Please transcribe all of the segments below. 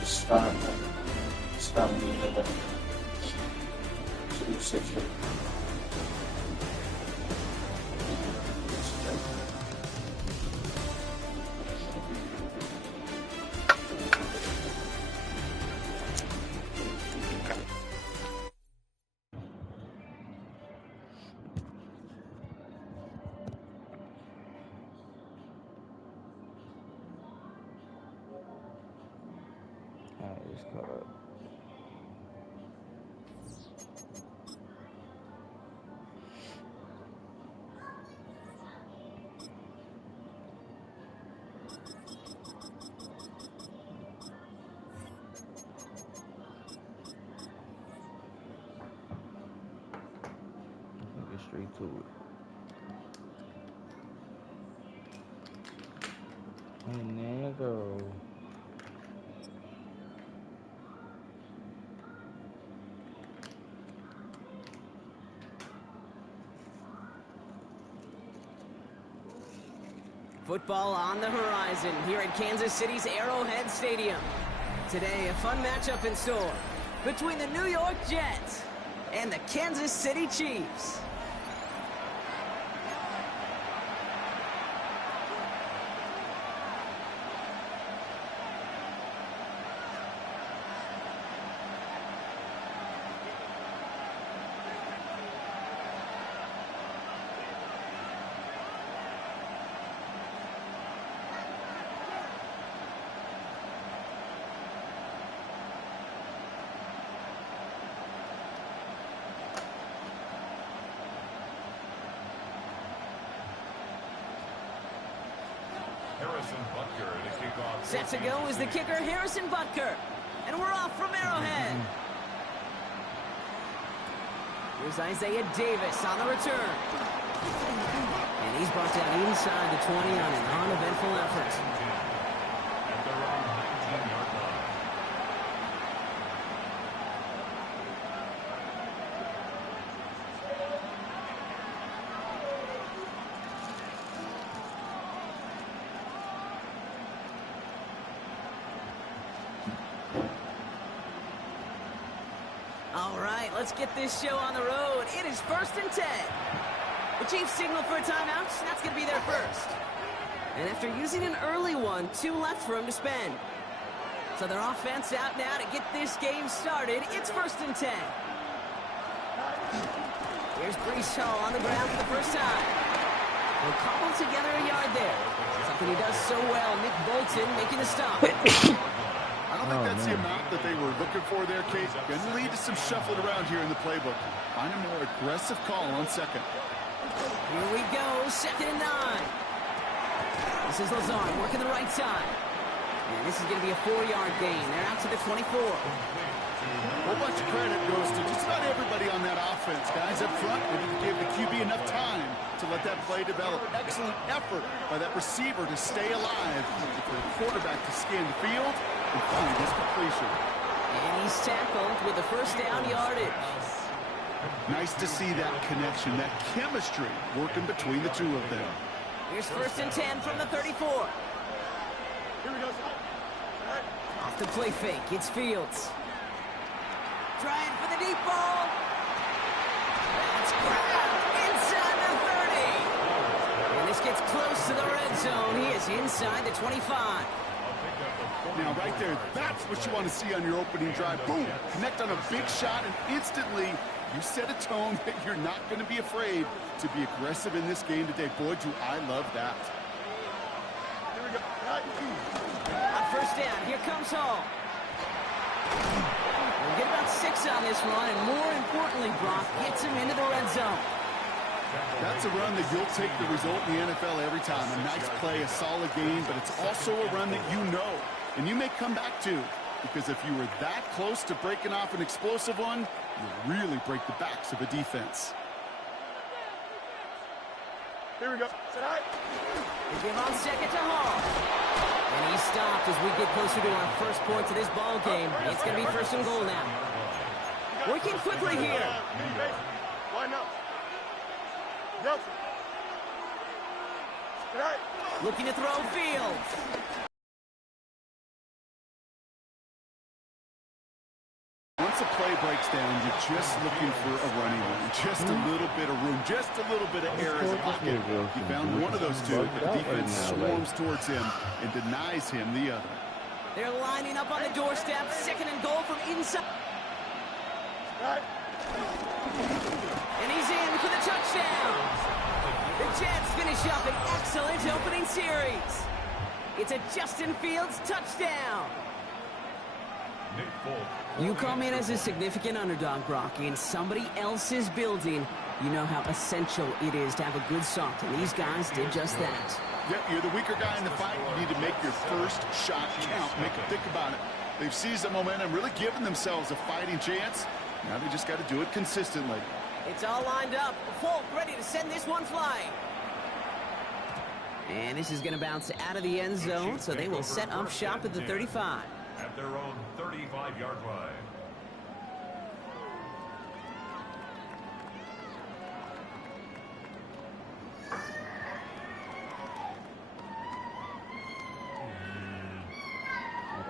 Just caught up. Get straight to it. And there you go. Football on the horizon here at Kansas City's Arrowhead Stadium. Today, a fun matchup in store between the New York Jets and the Kansas City Chiefs. Set to go is the kicker, Harrison Butker. And we're off from Arrowhead. Here's Isaiah Davis on the return. And he's brought down inside the 20 on an uneventful effort. All right, let's get this show on the road. It is 1st and 10. The Chiefs signal for a timeout, and that's going to be their first. And after using an early one, 2 left for him to spend. So their offense out now to get this game started. It's 1st and 10. Here's Breece Hall on the ground for the first time. They'll cobble together a yard there. Something he does so well, Nick Bolton making the stop. I don't think that's the amount that they were looking for there, Kate. Going to lead to some shuffling around here in the playbook. Find a more aggressive call on second. Here we go, 2nd and 9. This is Lazard working the right side. And this is going to be a 4-yard gain. They're out to the 24. A whole bunch of credit goes to just about everybody on that offense. Guys up front, they didn't give the QB enough time to let that play develop. Excellent effort by that receiver to stay alive, for the quarterback to scan the field and find his completion. And he's tackled with the first down yardage. Nice to see that connection, that chemistry working between the two of them. Here's 1st and 10 from the 34. Here we go. Off the play fake, it's Fields. Trying for the deep ball. That's grabbed inside the 30. And this gets close to the red zone. He is inside the 25. Now, right there, that's what you want to see on your opening drive. Boom! Connect on a big shot, and instantly you set a tone that you're not going to be afraid to be aggressive in this game today. Boy, do I love that. Here we go. On 1st down, here comes Hall. We'll get about 6 on this run, and more importantly, Brock gets him into the red zone. That's a run that you'll take the result in the NFL every time. A nice play, a solid game, but it's also a run that you know, and you may come back to, because if you were that close to breaking off an explosive one, you really break the backs of a defense. Here we go. They give on second to Hall. And he's stopped as we get closer to our first points of this ball game. It's going to be first and goal now. Working quickly here. Line up. Looking to throw Fields. Once a play breaks down, you're just looking for a running room. Just a little bit of room. Just a little bit of air as a pocket. He found one of those two. The defense swarms towards him and denies him the other. They're lining up on the doorstep. Second and goal from inside. And he's in for the touchdown. The Jets finish up an excellent opening series. It's a Justin Fields touchdown. You come in as a significant underdog, Brocky, in somebody else's building. You know how essential it is to have a good start, and these guys did just that. Yep, you're the weaker guy in the fight. You need to make your first shot count. Make them think about it. They've seized the momentum, really given themselves a fighting chance. Now they just got to do it consistently. It's all lined up. Folk ready to send this one flying. And this is going to bounce out of the end zone, so they will set up shop at the 35. At their own 35-yard line.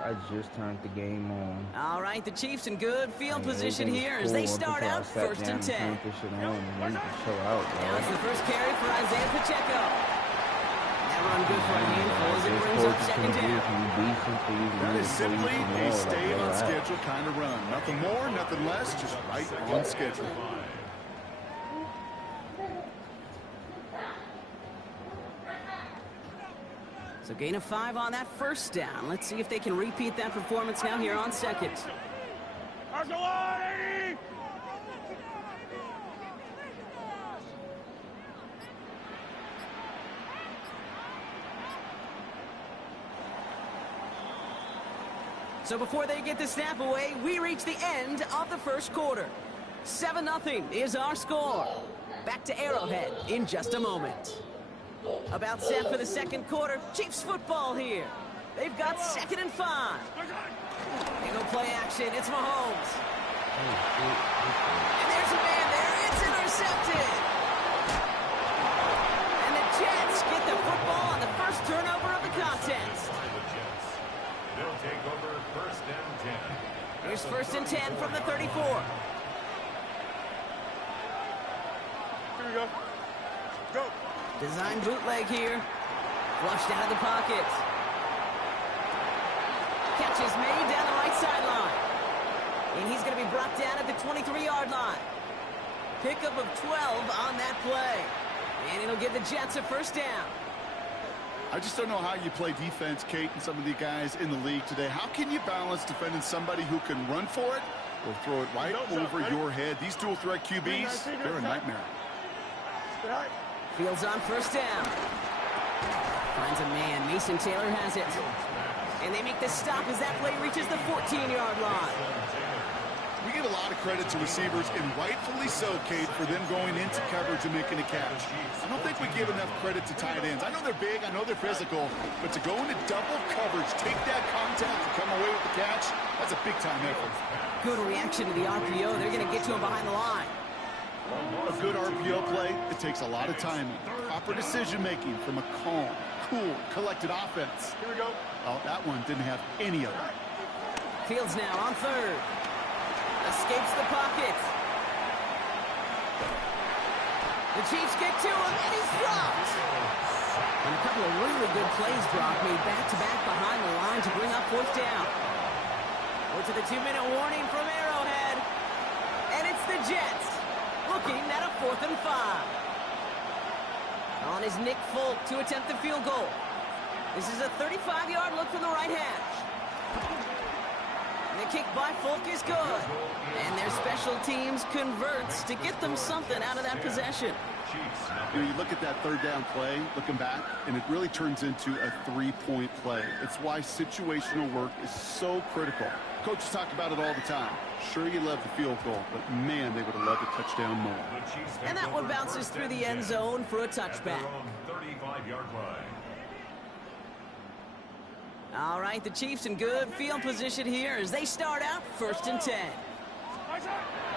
I just turned the game on. All right, the Chiefs in good field position here as they start out first and 10. Now it's the first carry for Isaiah Pacheco. That run good for a handful as it brings up second down. That is simply a stay on schedule kind of run. Nothing more, nothing less, just right on schedule. So gain of 5 on that first down. Let's see if they can repeat that performance now here on second. So before they get the snap away, we reach the end of the first quarter. 7-0 is our score. Back to Arrowhead in just a moment. About set for the second quarter. Chiefs football here. They've got 2nd and 5. They go play action. It's Mahomes. And there's a man there. It's intercepted. And the Jets get the football on the first turnover of the contest. They'll take over first and 10. Here's first and 10 from the 34. Here we go. Go. Design bootleg here. Flushed out of the pocket. Catch is made down the right sideline. And he's going to be brought down at the 23-yard line. Pickup of 12 on that play. And it'll give the Jets a first down. I just don't know how you play defense, Kate, and some of the guys in the league today. How can you balance defending somebody who can run for it or throw it right over your head? These dual threat QBs, they're a nightmare. Fields on first down. Finds a man. Mason Taylor has it. And they make the stop as that play reaches the 14-yard line. We give a lot of credit to receivers, and rightfully so, Kate, for them going into coverage and making a catch. I don't think we give enough credit to tight ends. I know they're big, I know they're physical, but to go into double coverage, take that contact, and come away with the catch, that's a big-time effort. Good reaction to the RPO. They're going to get to him behind the line. A good RPO play, it takes a lot of timing, proper decision-making from a calm, cool, collected offense. Here we go. Oh, that one didn't have any of it. Fields now on third. Escapes the pocket. The Chiefs get to him, and he's dropped. And a couple of really good plays, Brock, made back-to-back behind the line to bring up fourth down. We're to the 2-minute warning from Arrowhead. And it's the Jets looking at a 4th and 5. On is Nick Folk to attempt the field goal. This is a 35-yard look from the right hash. The kick by Folk is good. And their special teams converts to get them something out of that possession. Chiefs, You know, you look at that third down play, looking back, and it really turns into a three-point play. It's why situational work is so critical. Coaches talk about it all the time. Sure, you love the field goal, but man, they would have loved a touchdown more. And that one bounces through the end zone for a touchback. 35-yard line. All right, the Chiefs in good field position here as they start out 1st and 10.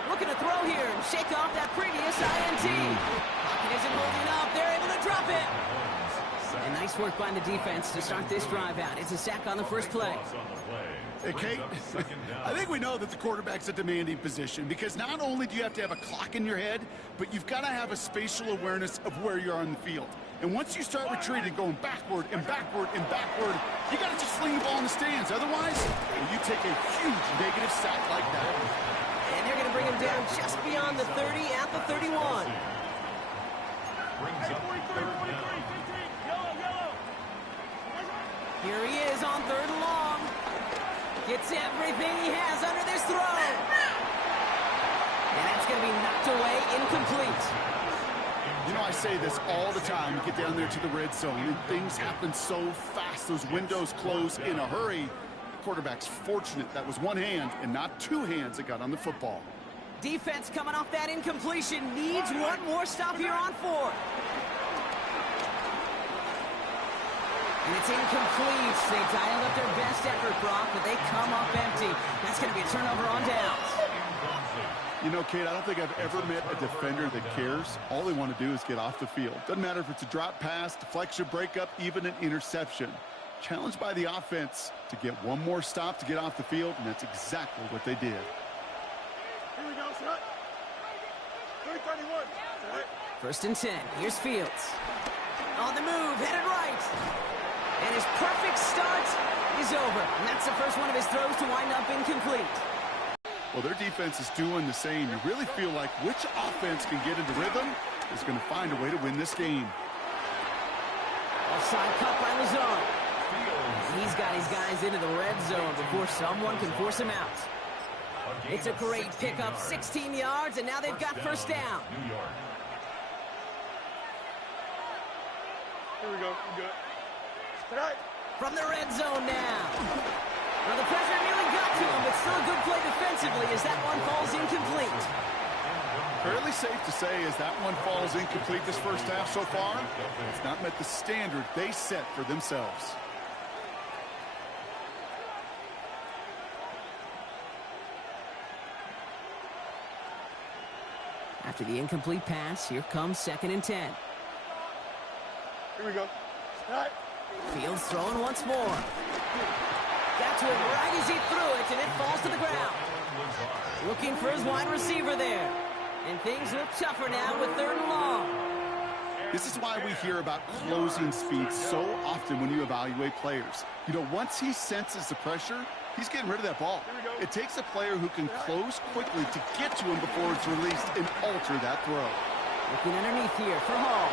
Looking to throw here and shake off that previous INT. Pocket isn't holding up. They're able to drop it. And nice work by the defense to start this drive out. It's a sack on the first play. Hey, Kate, I think we know that the quarterback's a demanding position because not only do you have to have a clock in your head, but you've got to have a spatial awareness of where you are on the field. And once you start retreating, going backward and backward and backward, you got to just sling the ball in the stands. Otherwise, you take a huge negative sack like that. And they're going to bring him down just beyond the 30 at the 31. Brings up 43. Here he is on 3rd and long. Gets everything he has under this throw. And that's going to be knocked away, incomplete. You know, I say this all the time. You get down there to the red zone, and things happen so fast. Those windows close in a hurry. The quarterback's fortunate that was one hand and not two hands that got on the football. Defense coming off that incompletion needs one more stop here on 4th. And it's incomplete. They dialed up their best effort, Brock, but they come up empty. That's going to be a turnover on downs. You know, Kate, I don't think I've ever met a defender that cares. All they want to do is get off the field. Doesn't matter if it's a drop pass, deflection, breakup, even an interception. Challenged by the offense to get one more stop to get off the field, and that's exactly what they did. Here we go, set. 331. 1st and 10. Here's Fields. On the move, headed right. And his perfect start is over. And that's the first one of his throws to wind up incomplete. Well, their defense is doing the same. You really feel like which offense can get into rhythm is going to find a way to win this game. Offside cut by Lazard. He's got his guys into the red zone before someone can force him out. It's a great pickup, 16 yards, and now they've got 1st down. New York. Here we go. We're good. Right. From the red zone now. Well, the pressure nearly got to him, but still a good play defensively as that one falls incomplete. Fairly safe to say as that one falls incomplete this first half so far, it's not met the standard they set for themselves. After the incomplete pass, here comes 2nd and 10. Here we go. Right. Fields throwing once more. Got to him right as he threw it, and it falls to the ground. Looking for his wide receiver there. And things look tougher now with 3rd and long. This is why we hear about closing speed so often when you evaluate players. You know, once he senses the pressure, he's getting rid of that ball. It takes a player who can close quickly to get to him before it's released and alter that throw. Looking underneath here for Hall.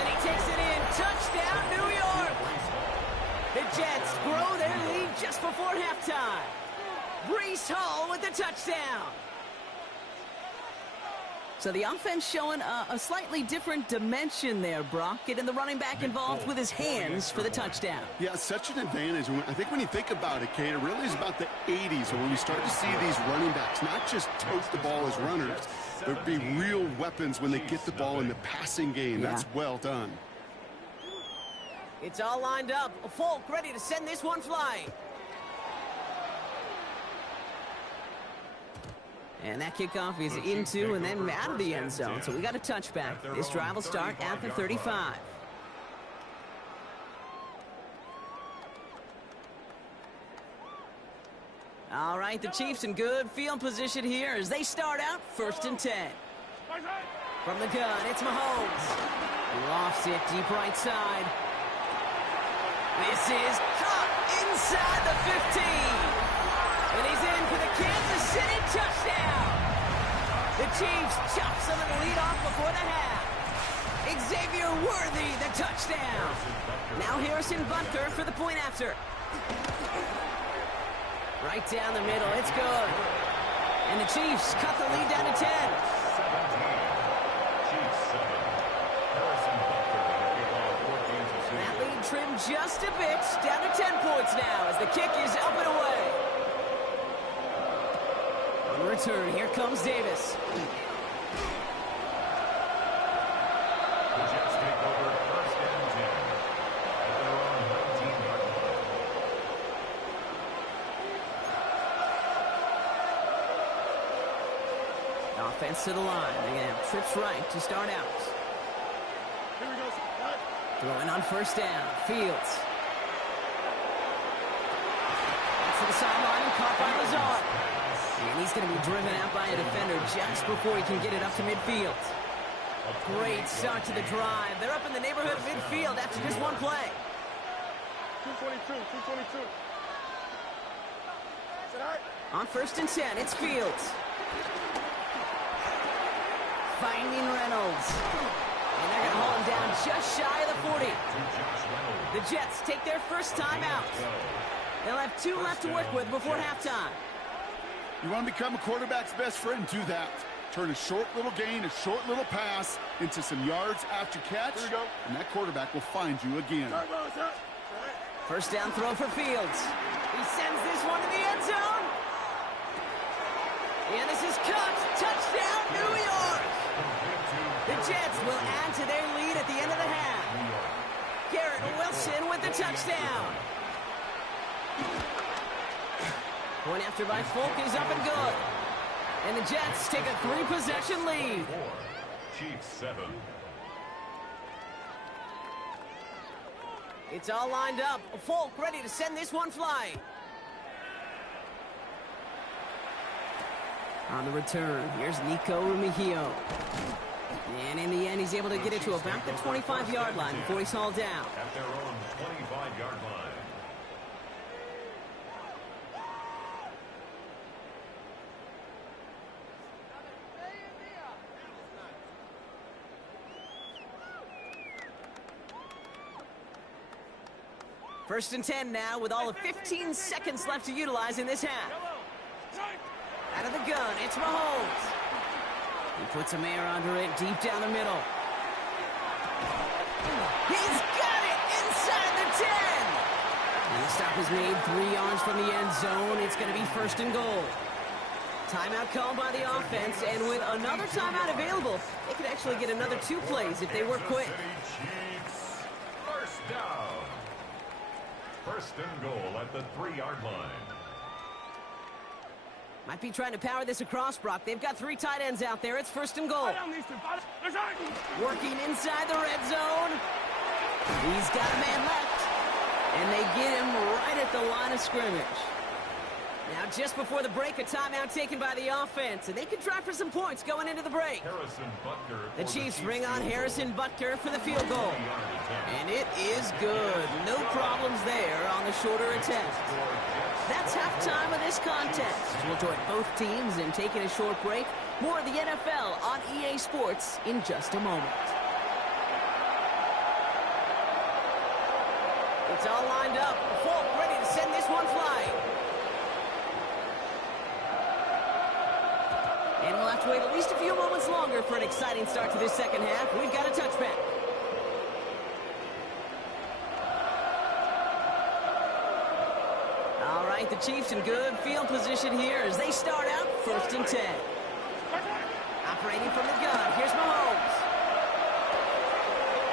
And he takes it in. Touchdown, New York! The Jets grow their lead just before halftime. Breece Hall with the touchdown. So the offense showing a slightly different dimension there, Brock. Getting the running back involved with his hands for the touchdown. Yeah, such an advantage. I think when you think about it, Kate, it really is about the 80s when we start to see these running backs not just tote the ball as runners, but be real weapons when they get the ball in the passing game. Yeah. That's well done. It's all lined up. Folk ready to send this one flying. And that kickoff is into and then out of the end zone. So we got a touchback. This drive will start at the 35. All right, the Chiefs in good field position here as they start out 1st and 10. From the gun, it's Mahomes. Lofts it deep right side. This is caught inside the 15. And he's in for the Kansas City touchdown. The Chiefs chop some of the lead off before the half. Xavier Worthy, the touchdown. Now Harrison Butker for the point after. Right down the middle, it's good. And the Chiefs cut the lead down to 10. 17. Chiefs 7. trimmed just a bit. Down to 10 points now as the kick is up and away. On return, here comes Davis. The Jets take over first and 10 at their own 19-yard line. Offense to the line. They're going to have trips right to start out. Here we go. Right. Throwing on first down. Fields. Back to the sideline and caught by Lazard. And he's going to be driven out by a defender just before he can get it up to midfield. Great start to the drive. They're up in the neighborhood of midfield after just one play. 222. 222. Is that all right? On first and 10, it's Fields. Finding Reynolds. And they're going to hold him down just shy of the 40. The Jets take their first time out. They'll have 2 left to work with before halftime. You want to become a quarterback's best friend, do that. Turn a short little gain, a short little pass into some yards after catch, Here we go. and that quarterback will find you again. All right. First down throw for Fields. He sends this one to the end zone. And this is caught. Touchdown, New York. The Jets will add to their lead at the end of the half. Garrett Wilson with the touchdown. Point after by Folk is up and good. And the Jets take a 3-possession lead. 4, Chiefs 7. It's all lined up. Folk ready to send this one flying. On the return, here's Nico Remigio. And in the end, he's able to get it to about the 25-yard line before he's hauled down. At their own 25-yard line. First and 10 now with all of 15 seconds left to utilize in this half. Out of the gun, it's Mahomes. He puts a man under it deep down the middle. He's got it inside the 10. And the stop is made 3 yards from the end zone. It's going to be first and goal. Timeout called by the offense, and with another timeout available, they could actually get another 2 plays if they work quick. Chiefs, first down. First and goal at the 3-yard line. Might be trying to power this across, Brock. They've got 3 tight ends out there. It's first and goal. Working inside the red zone. He's got a man left. And they get him right at the line of scrimmage. Now, just before the break, a timeout taken by the offense. And they can try for some points going into the break. Harrison Butker. The Chiefs bring on Harrison Butker for the field goal. And it is good. No problems there on the shorter attempt. That's halftime of this contest. We'll join both teams in taking a short break. More of the NFL on EA Sports in just a moment. It's all lined up. Folk ready to send this one flying. And we'll have to wait at least a few moments longer for an exciting start to this second half. We've got a touchback. All right, the Chiefs in good field position here as they start out first and 10. Operating from the gun, here's Mahomes.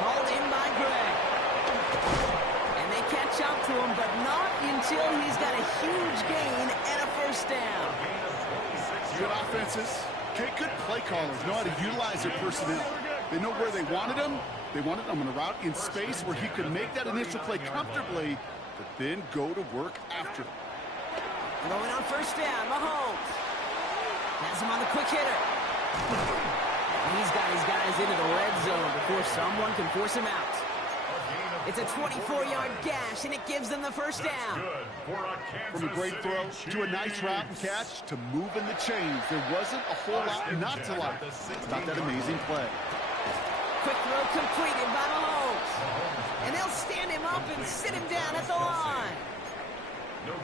Hauled in by Gray. And they catch up to him, but not until he's got a huge gain and a first down. Good offenses, good play callers know how to utilize their personnel. They know where they wanted them. They wanted them on a route in space where he could make that initial play comfortably, but then go to work after. Throwing on first down, Mahomes. Has him on the quick hitter. He's got his guys into the red zone before someone can force him out. It's a 24-yard gash, and it gives them the first down. From a great throw to a nice route and catch to moving the chains. There wasn't a whole lot not to like about that amazing play. Quick throw completed by Mahomes. And they'll stand him up and sit him down at the line.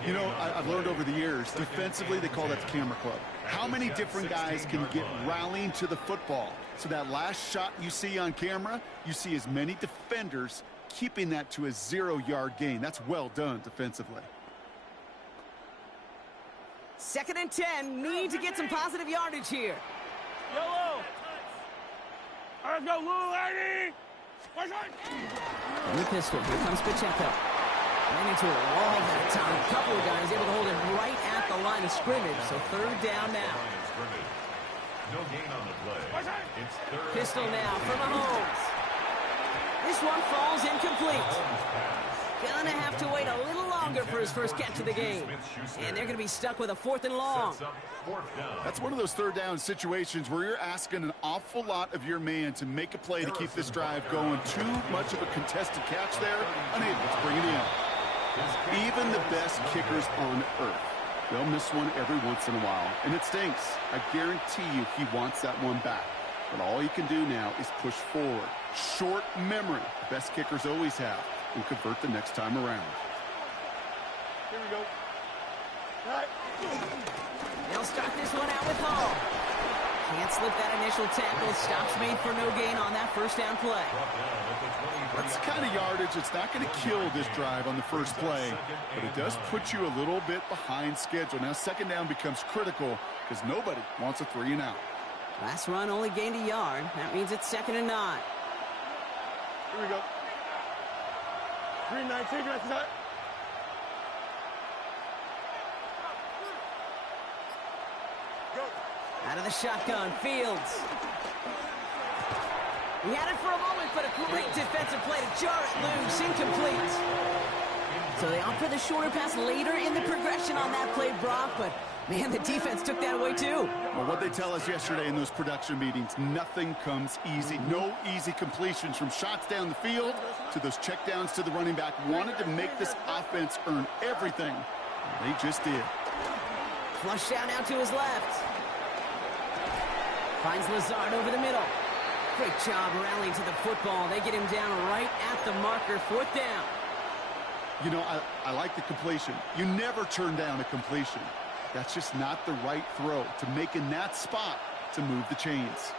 You know, I've learned over the years, defensively, they call that the camera club. How many different guys can get rallying to the football? So that last shot you see on camera, you see as many defenders keeping that to a 0-yard gain. That's well done defensively. 2nd and 10. Need to get some positive yardage here. Yellow. Let's go, little lady. In the pistol, here comes Pacheco. Ran into a wall that time. A couple of guys able to hold him right at the line of scrimmage. So 3rd down now. No gain on the play. It's 3rd. Pistol now for Mahomes. This one falls incomplete. Gonna have to wait a little longer for his first catch of the game. And they're gonna be stuck with a 4th and long. That's one of those 3rd down situations where you're asking an awful lot of your man to make a play to keep this drive going. Too much of a contested catch there, unable to bring it in. Even the best kickers on earth, they'll miss one every once in a while, and it stinks. I guarantee you he wants that one back. But all he can do now is push forward. Short memory, the best kickers always have, and convert the next time around. Here we go. All right. They'll start this one out with Hall. Can't slip that initial tackle. Stops made for no gain on that 1st down play. That's the kind of yardage that's not going to kill this drive on the first play, but it does put you a little bit behind schedule. Now 2nd down becomes critical because nobody wants a 3 and out. Last run only gained a yard. That means it's 2nd and 9. Here we go. 3-19, that's that. Out of the shotgun, Fields. He had it for a moment, but a great defensive play to jar it loose, incomplete. So they opt for the shorter pass later in the progression on that play, Brock, but man, the defense took that away too. Well, what they tell us yesterday in those production meetings, nothing comes easy. No easy completions from shots down the field to those checkdowns to the running back. Wanted to make this offense earn everything. They just did. Flush down now to his left. Finds Lazard over the middle. Great job rallying to the football. They get him down right at the marker, 4th down. You know, I like the completion. You never turn down a completion. That's just not the right throw to make in that spot to move the chains.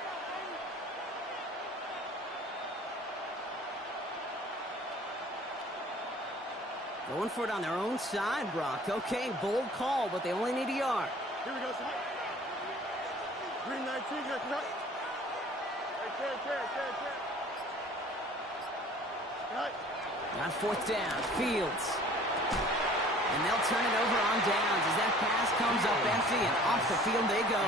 Going for it on their own side, Brock. Okay, bold call, but they only need a yard. Here we go, son. 3-19, that's right. Right. On 4th down, Fields. And they'll turn it over on downs as that pass comes up empty, and off the field they go.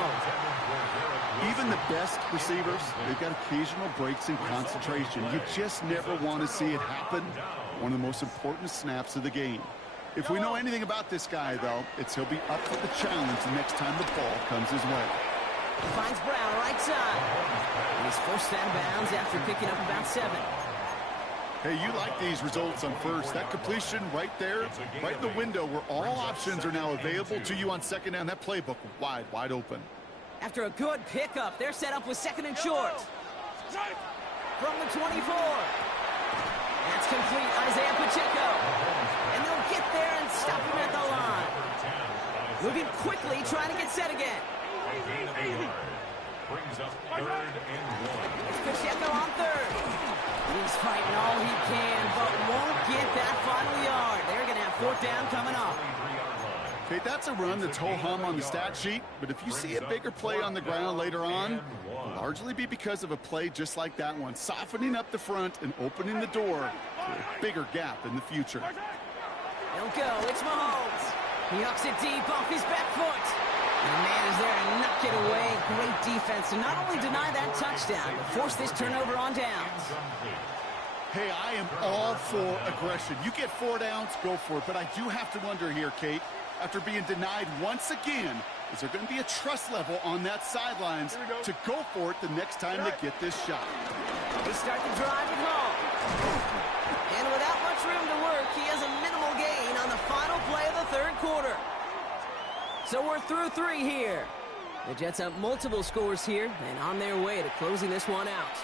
Even the best receivers, they've got occasional breaks in concentration. You just never want to see it happen. One of the most important snaps of the game. If we know anything about this guy, though, it's he'll be up for the challenge the next time the ball comes his way. Finds Brown right side. And he's forced out of bounds after picking up about 7. Hey, you like these results on first. That completion right there, right in the window where all options are now available to you on 2nd down. That playbook wide open. After a good pickup, they're set up with 2nd and short. From the 24. That's complete, Isaiah Pacheco. And they'll get there and stop him at the line. Moving quickly, trying to get set again. Brings up 3rd and 1. It's Pacheco on 3rd. He's fighting all he can, but won't get that final yard. They're going to have 4th down coming up. Okay, that's a run that's ho-hum on the stat sheet, but if you see a bigger play on the ground later on, it'll largely be because of a play just like that one, softening up the front and opening the door to a bigger gap in the future. He'll go. It's Mahomes. He hucks it deep off his back foot. And the man is there to knock it away. Great defense to not only deny that touchdown, but force this turnover on downs. Hey, I am all for aggression. You get 4 downs, go for it. But I do have to wonder here, Kate, after being denied once again, is there going to be a trust level on that sidelines to go for it the next time they get this shot? They start the drive at home. And without much room to work, he has a minimal gain on the final play of the 3rd quarter. So we're through 3 here. The Jets have multiple scores here and on their way to closing this one out.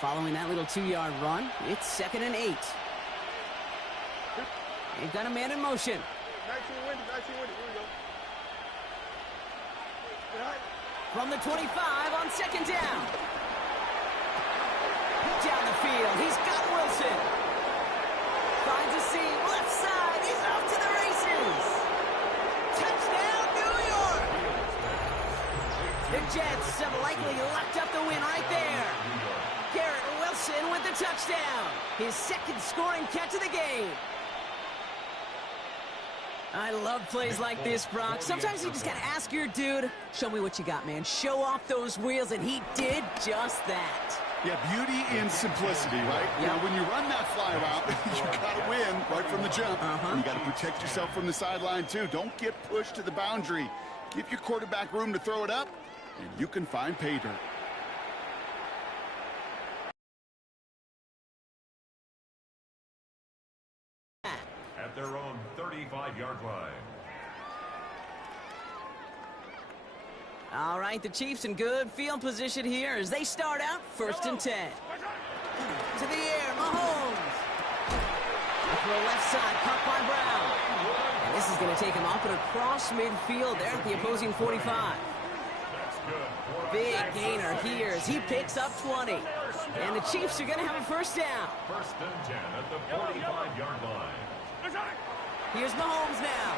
Following that little 2-yard run, it's 2nd and 8. They've got a man in motion. 19 windy, here we go. From the 25 on second down. Down the field, he's got Wilson. Finds a seam, left side, he's off to the races. Touchdown, New York! The Jets have likely locked up the win right there. Garrett Wilson with the touchdown. His second scoring catch of the game. I love plays like this, Brock. Sometimes you just gotta ask your dude, show me what you got, man. Show off those wheels, and he did just that. Yeah, beauty in simplicity, right? Yep. Now, when you run that fly route, you gotta win right from the jump. And you gotta protect yourself from the sideline, too. Don't get pushed to the boundary. Give your quarterback room to throw it up, and you can find pay dirt. At their own 35-yard line. All right, the Chiefs in good field position here as they start out 1st and 10. To the air, Mahomes. Throw left side, caught by Brown. And this is going to take him up and across midfield there at the opposing 45. Big gainer here as he picks up 20. And the Chiefs are going to have a first down. 1st and 10 at the 45-yard line. Here's Mahomes now.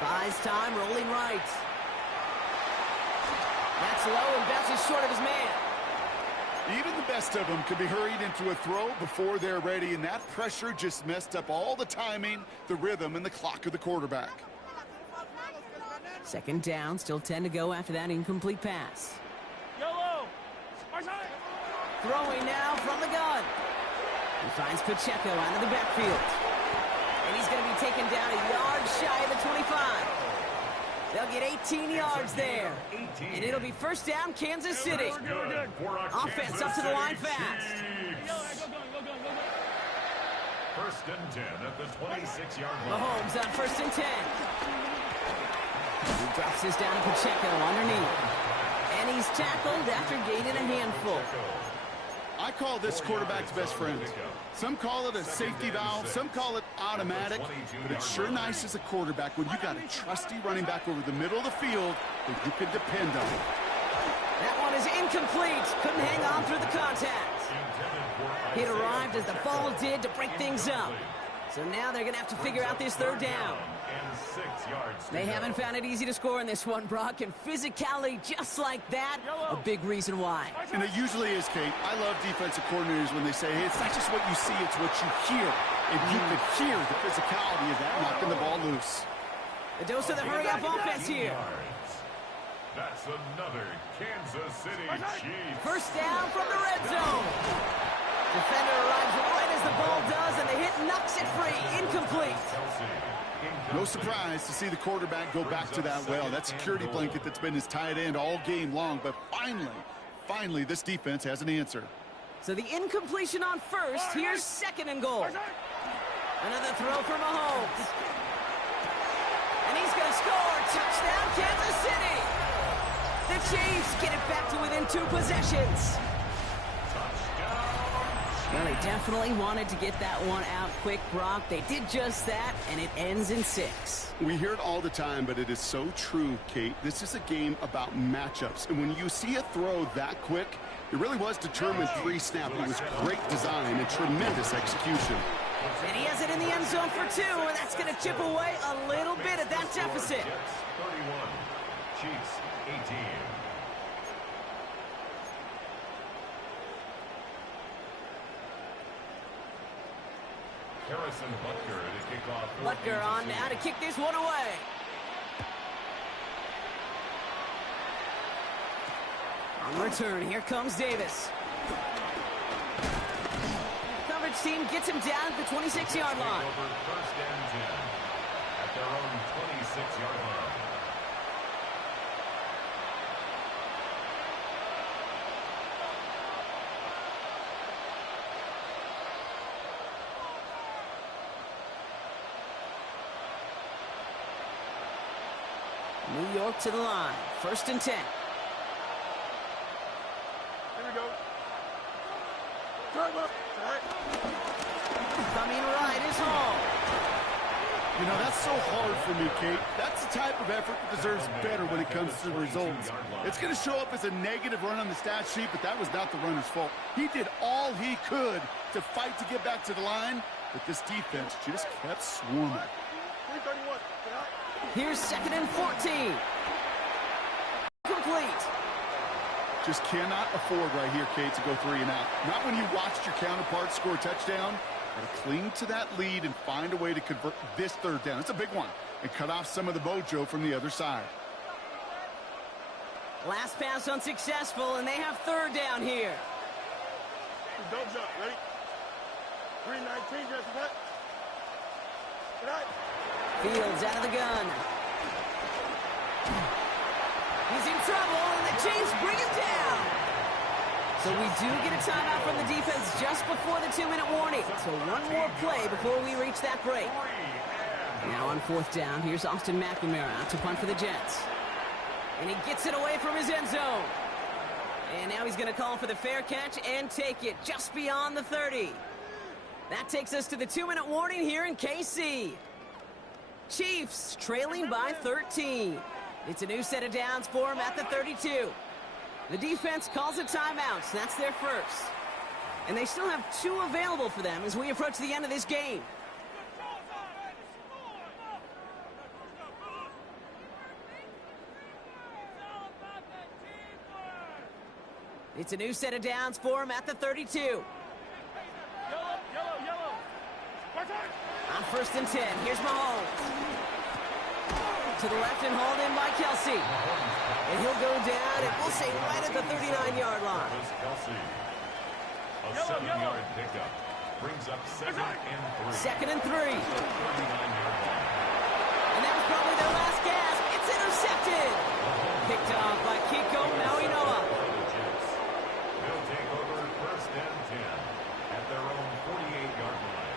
Buys time, rolling right. That's low and bounces short of his man. Even the best of them could be hurried into a throw before they're ready, and that pressure just messed up all the timing, the rhythm, and the clock of the quarterback. Second down, still 10 to go after that incomplete pass. Throwing now from the gun. He finds Pacheco out of the backfield. And he's going to be taken down a yard shy of the 25. They'll get 18 yards there. And it'll be first down, Kansas City. Offense up to the line fast. 1st and 10 at the 26-yard line. Mahomes on 1st and 10. He drops this down to Pacheco underneath. And he's tackled after gaining a handful. I call this quarterback's best friend. Some call it a safety valve, some call it automatic, but it's sure nice as a quarterback when you got a trusty running back over the middle of the field that you can depend on. That one is incomplete. Couldn't hang on through the contact. It arrived as the ball did to break things up. So now they're going to have to figure out this third down. They haven't found it easy to score in this one, Brock, and physicality just like that, a big reason why. And it usually is, Kate. I love defensive coordinators when they say, hey, it's not just what you see, it's what you hear. And you could hear the physicality of that knocking the ball loose. The dose of the hurry-up offense here. That's another Kansas City Chiefs. First down from the red zone. Defender arrives right as the ball does, and the hit knocks it free. Incomplete. No surprise to see the quarterback go back to that well. That security blanket that's been his tight end all game long. But finally, this defense has an answer. So the incompletion on first. Here's 2nd and goal. Another throw for Mahomes. And he's going to score. Touchdown, Kansas City. The Chiefs get it back to within 2 possessions. Well, they definitely wanted to get that one out quick, Brock. They did just that, and it ends in 6. We hear it all the time, but it is so true, Kate. This is a game about matchups. And when you see a throw that quick, it really was determined pre-snap. It was great design and tremendous execution. And he has it in the end zone for 2, and that's going to chip away a little bit at that deficit. 31, Chiefs 18. Harrison Butker to kick off. Butker on now to kick this one away. On return, here comes Davis. Coverage team gets him down at the 26-yard line. Over 1st and 10 at their own 26-yard line. New York to the line. 1st and 10. Here we go. Drive up. All right. Coming right is Hall. You know, that's so hard for me, Kate. That's the type of effort that deserves better when it comes to the results. It's going to show up as a negative run on the stat sheet, but that was not the runner's fault. He did all he could to fight to get back to the line, but this defense just kept swarming. 331. Here's 2nd and 14. Complete. Just cannot afford right here, Kate, to go 3 and out. Not when you watched your counterpart score a touchdown. Got to cling to that lead and find a way to convert this 3rd down. It's a big one. And cut off some of the mojo from the other side. Last pass unsuccessful, and they have 3rd down here. Don't jump. Ready? 319. Just what? Tonight. Fields out of the gun. He's in trouble, and the Chiefs bring him down. So we do get a timeout from the defense just before the 2-minute warning. So one more play before we reach that break. Now on 4th down, here's Austin McNamara out to punt for the Jets. And he gets it away from his end zone. And now he's going to call for the fair catch and take it just beyond the 30. That takes us to the 2-minute warning here in KC. Chiefs trailing by 13. It's a new set of downs for him at the 32. The defense calls a timeout, so that's their first. And they still have 2 available for them as we approach the end of this game. It's a new set of downs for him at the 32. Yellow. On 1st and 10, here's Mahomes. To the left and hauled in by Kelsey. And he'll go down, and we'll say right at the 39-yard line. A 7-yard pickup brings up 2nd and 3. 2nd and 3. 39-yard line. And that was probably their last gasp. It's intercepted. Picked off by Kiko Mauinoa. They'll take over 1st and 10 at their own 48-yard line.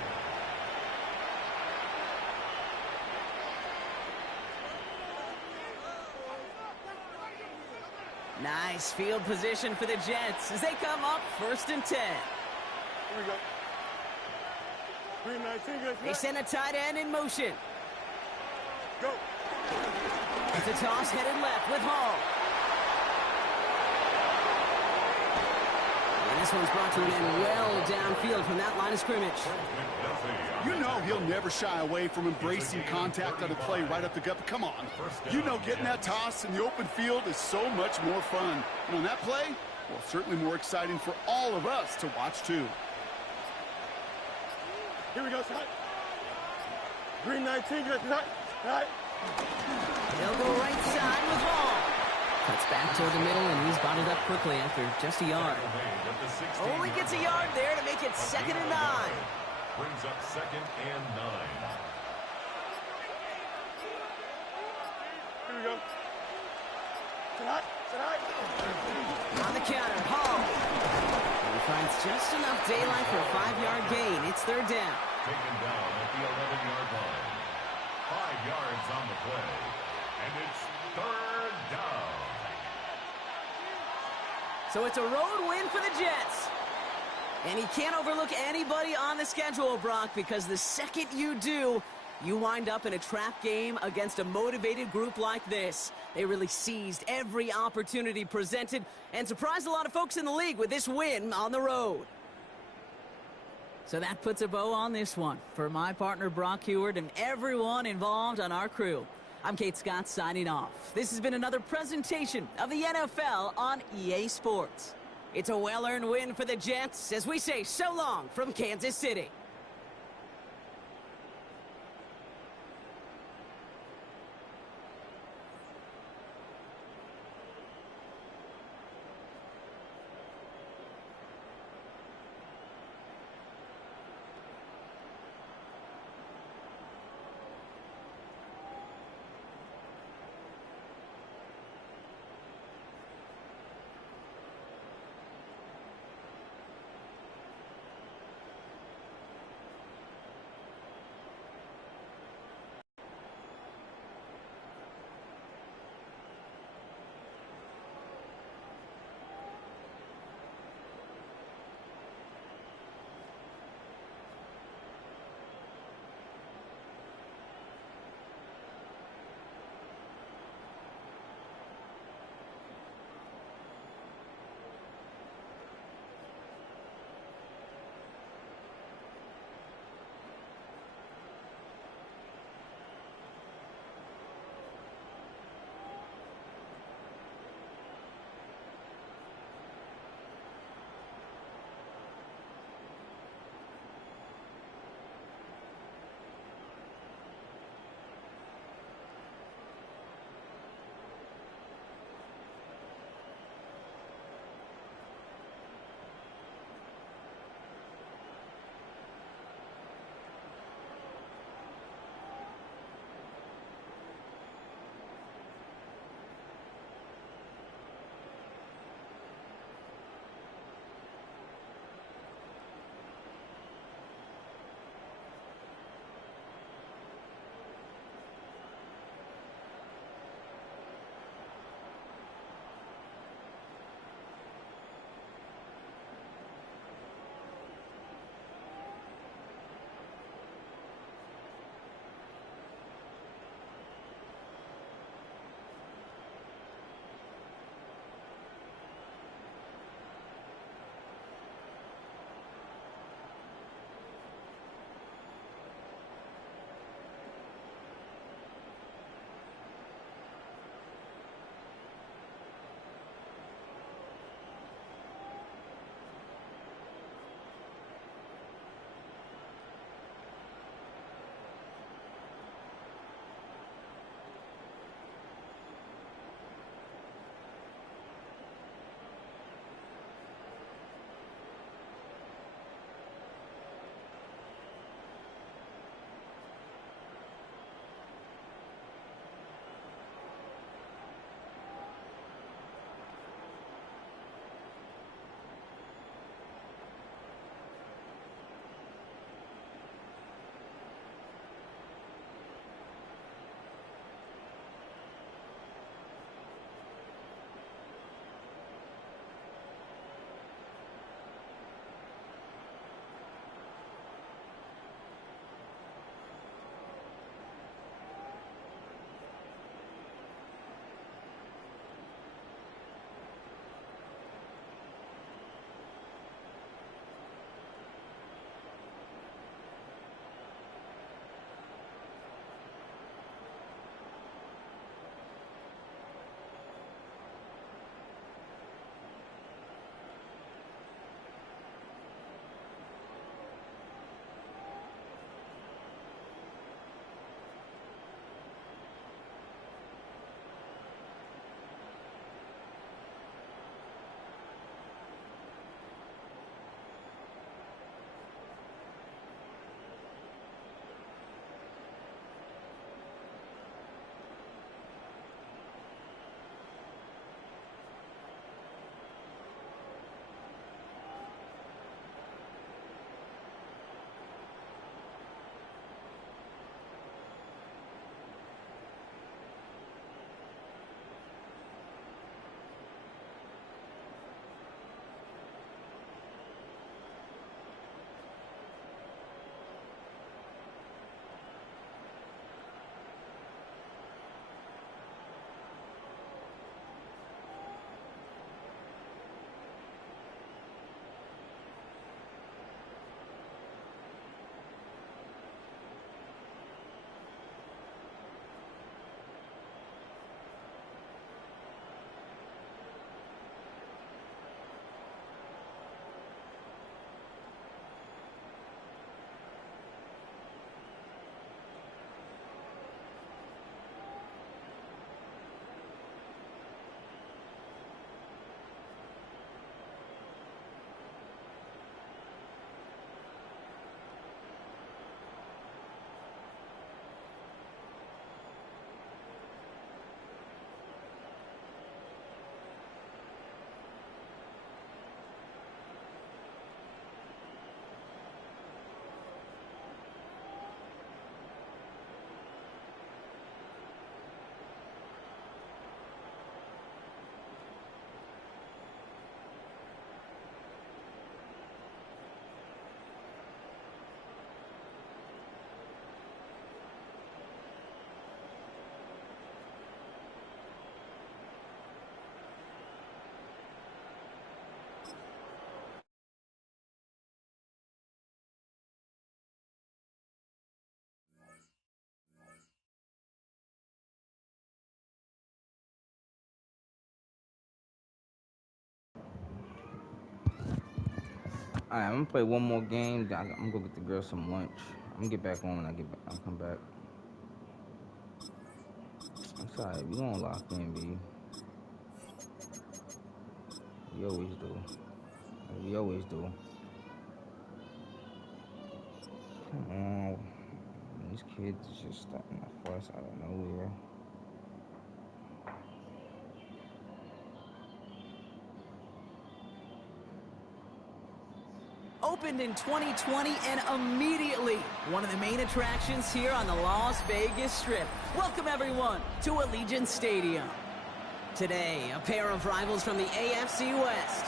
Nice field position for the Jets as they come up 1st and 10. Here we go. 319. Just They send a tight end in motion. go. It's a toss headed left with Hall. And this one's brought to an end well downfield from that line of scrimmage. You know he'll never shy away from embracing contact on a play right up the gut. But come on. You know getting that toss in the open field is so much more fun. And on that play, well, certainly more exciting for all of us to watch, too. Here we go, son. 319. Just right. They'll go right side with Hall. Cuts back toward the middle, and he's bottled up quickly after just a yard. Only gets a yard there to make it 2nd and 9. Brings up 2nd and 9. Here we go. Tonight. On the counter, Hall. And he finds just enough daylight for a 5-yard gain. It's 3rd down. Taken down at the 11-yard line. 5 yards on the play. And it's 3rd down. So it's a road win for the Jets. And he can't overlook anybody on the schedule, Brock, because the second you do, you wind up in a trap game against a motivated group like this. They really seized every opportunity presented and surprised a lot of folks in the league with this win on the road. So that puts a bow on this one. For my partner, Brock Heward, and everyone involved on our crew, I'm Kate Scott signing off. This has been another presentation of the NFL on EA Sports. It's a well-earned win for the Jets as we say so long from Kansas City. Alright, I'm gonna play one more game. I'm gonna go get the girl some lunch. I'm gonna get back on when I get back. I'll come back. I'm sorry, we gonna lock in, B. We always do. We always do. Come on. These kids just starting to fuss out of nowhere. Opened in 2020 and immediately one of the main attractions here on the Las Vegas Strip. Welcome everyone to Allegiant Stadium. Today, a pair of rivals from the AFC West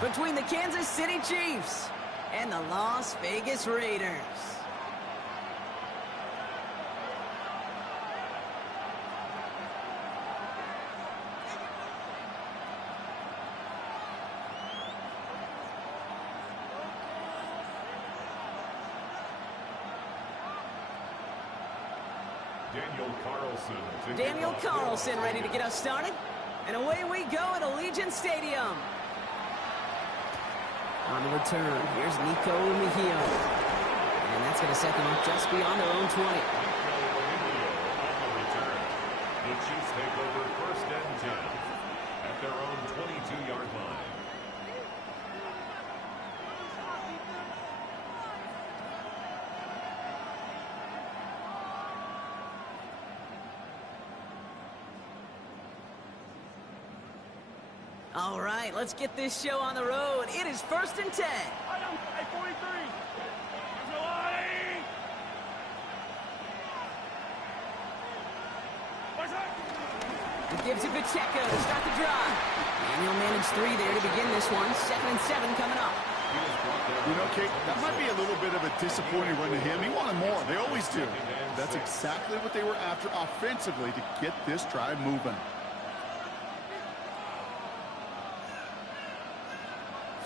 between the Kansas City Chiefs and the Las Vegas Raiders. Daniel Carlson ready to get us started. And away we go at Allegiant Stadium. On the return, here's Nico Mejia. And that's going to set them up just beyond their own 20. The Chiefs take over first and 10 at their own 22-yard line. All right, let's get this show on the road. It is first and 10. He gives it Pacheco to start the drive. And he'll manage 3 there to begin this one. 2nd and 7 coming up. You know, Kate, that might be a little bit of a disappointing run to him. He wanted more. They always do. That's exactly what they were after offensively to get this drive moving.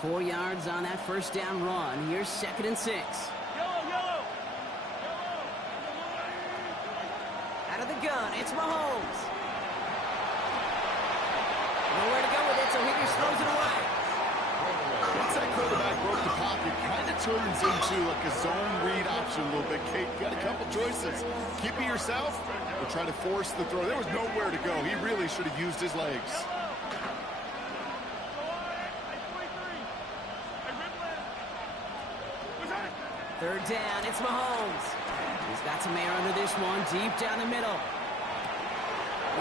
4 yards on that first down run. Here's 2nd and 6. Out of the gun, it's Mahomes. Nowhere to go with it, so he just throws it away. Once that quarterback broke the pocket, kind of turns into like a zone read option a little bit. Kate, you got a couple choices. Keep it yourself or try to force the throw. There was nowhere to go. He really should have used his legs. Third down, it's Mahomes. He's got some air under this one, deep down the middle.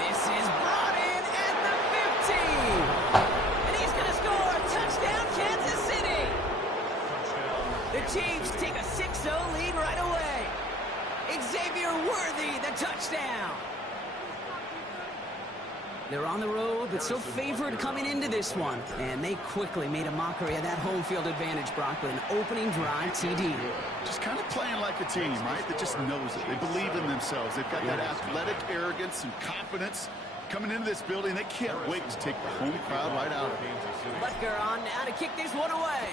This is brought in at the 15. And he's going to score. Touchdown, Kansas City. The Chiefs take a 6-0 lead right away. Xavier Worthy, the touchdown. They're on the road, but still favored coming into this one. And they quickly made a mockery of that home field advantage, Brock, with an opening drive TD. Just kind of playing like a team, right? That just knows it. They believe in themselves. They've got that athletic arrogance and confidence. Coming into this building, they can't wait to take the home crowd right out of it. Butker on now to kick this one away.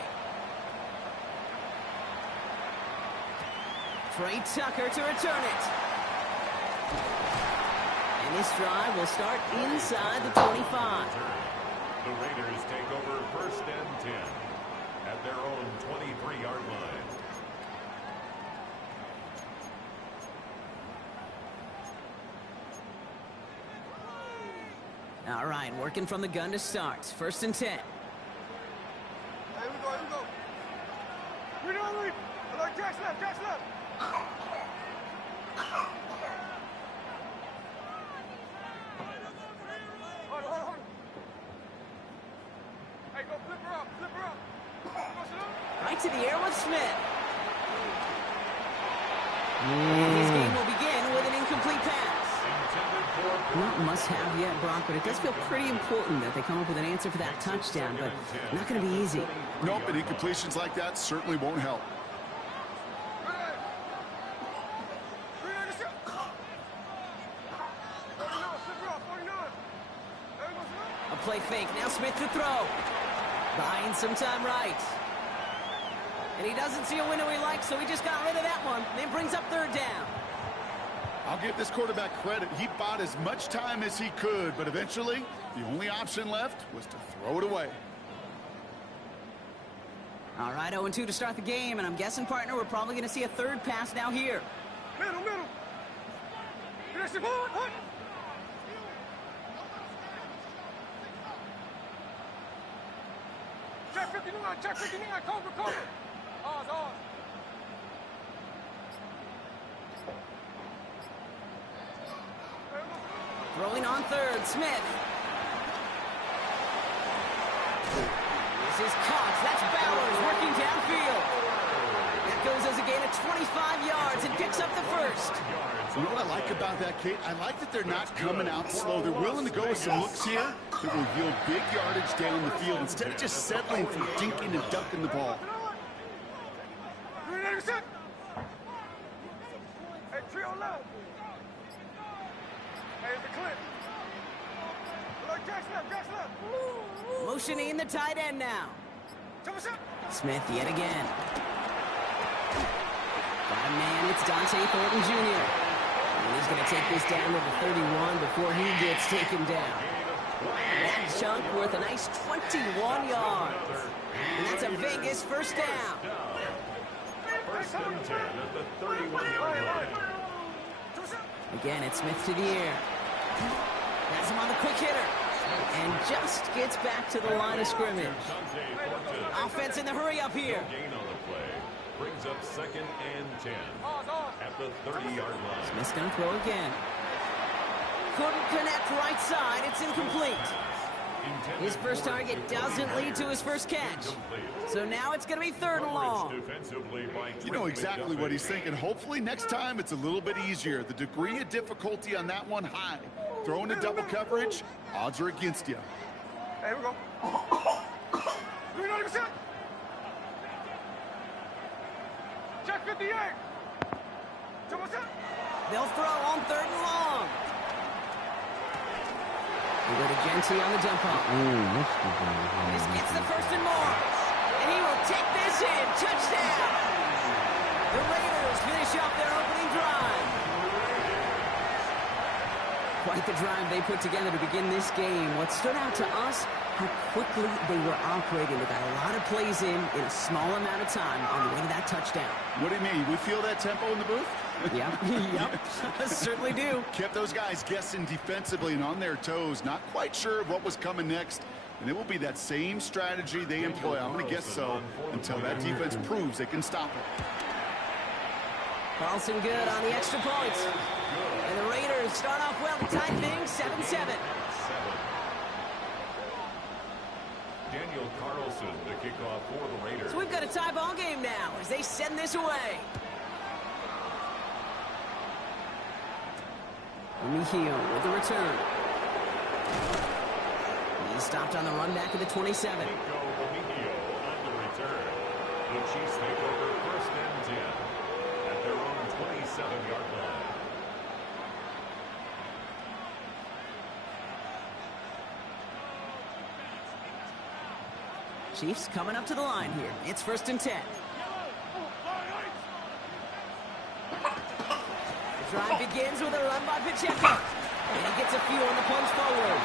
Trey Tucker to return it. And this drive will start inside the 25. The Raiders take over first and 10 at their own 23-yard line. All right, working from the gun to start. First and 10. Here we go, here we go. We're not leaving. Jack's left. Hold on. Hey, go flip her up. Right to the air with Smith. And his game will begin with an incomplete pass. Not must-have yet, Brock, but it does feel pretty important that they come up with an answer for that touchdown, but not going to be easy. Nope, and incompletions like that certainly won't help. A play fake. Now Smith to throw. Buying some time right. And he doesn't see a window he likes, so he just got rid of that one. Then brings up third down. I'll give this quarterback credit. He bought as much time as he could, but eventually the only option left was to throw it away. All right, 0-2 to start the game, and I'm guessing, partner, we're probably going to see a third pass now here. Middle. Finish it. Hut. Check 59, cover. Ours. Throwing on third, Smith. This is Cox. That's Bowers working downfield. That goes as a gain of 25 yards and picks up the first. You know what I like about that, Kate? I like that they're not coming out slow. They're willing to go with some looks here that will yield big yardage down the field instead of just settling for dinking and ducking the ball. Hey, trio left. Hey, it's the clip. Jackson left. Motioning the tight end now. Smith yet again. Got a man, it's Dante Thornton Jr. And he's going to take this down to the 31 before he gets taken down. That chunk worth a nice 21 yards. And that's a Vegas first down. First and 10 at the 31-yard line. Again, it's Smith to the air. Has him on the quick hitter. And just gets back to the line of scrimmage. Offense in the hurry up here. Gain on the play. Brings up second and 10 at the 30-yard line. Smith's going to throw again. Couldn't connect right side. It's incomplete. His first target doesn't lead to his first catch. So now it's going to be third and long. You know exactly what he's thinking. Hopefully next time it's a little bit easier. The degree of difficulty on that one high. Throwing a double coverage, odds are against you. Hey, here we go. 390%. Check 58. They'll throw on third and long. We go to Genty on the dump off. This gets the first and more. And he will take this in. Touchdown. The Raiders finish off their opening drive. Quite the drive they put together to begin this game. What stood out to us, how quickly they were operating. They got a lot of plays in a small amount of time on the way to that touchdown. What do you mean? We feel that tempo in the booth? Yep, certainly do. Kept those guys guessing defensively and on their toes, not quite sure of what was coming next. And it will be that same strategy they employ, I'm going to guess so, until that defense proves they can stop it. Carlson good on the extra points. And the Raiders start off well to tie things 7-7. Daniel Carlson, the kickoff for the Raiders. So we've got a tie ball game now as they send this away. Mejio with the return. He's stopped on the run back of the 27. Mejio on the return. The Chiefs take over first and 10 at their own 27-yard line. Chiefs coming up to the line here. It's first and 10. The drive begins with a run by Pacheco. And he gets a few on the punch forward.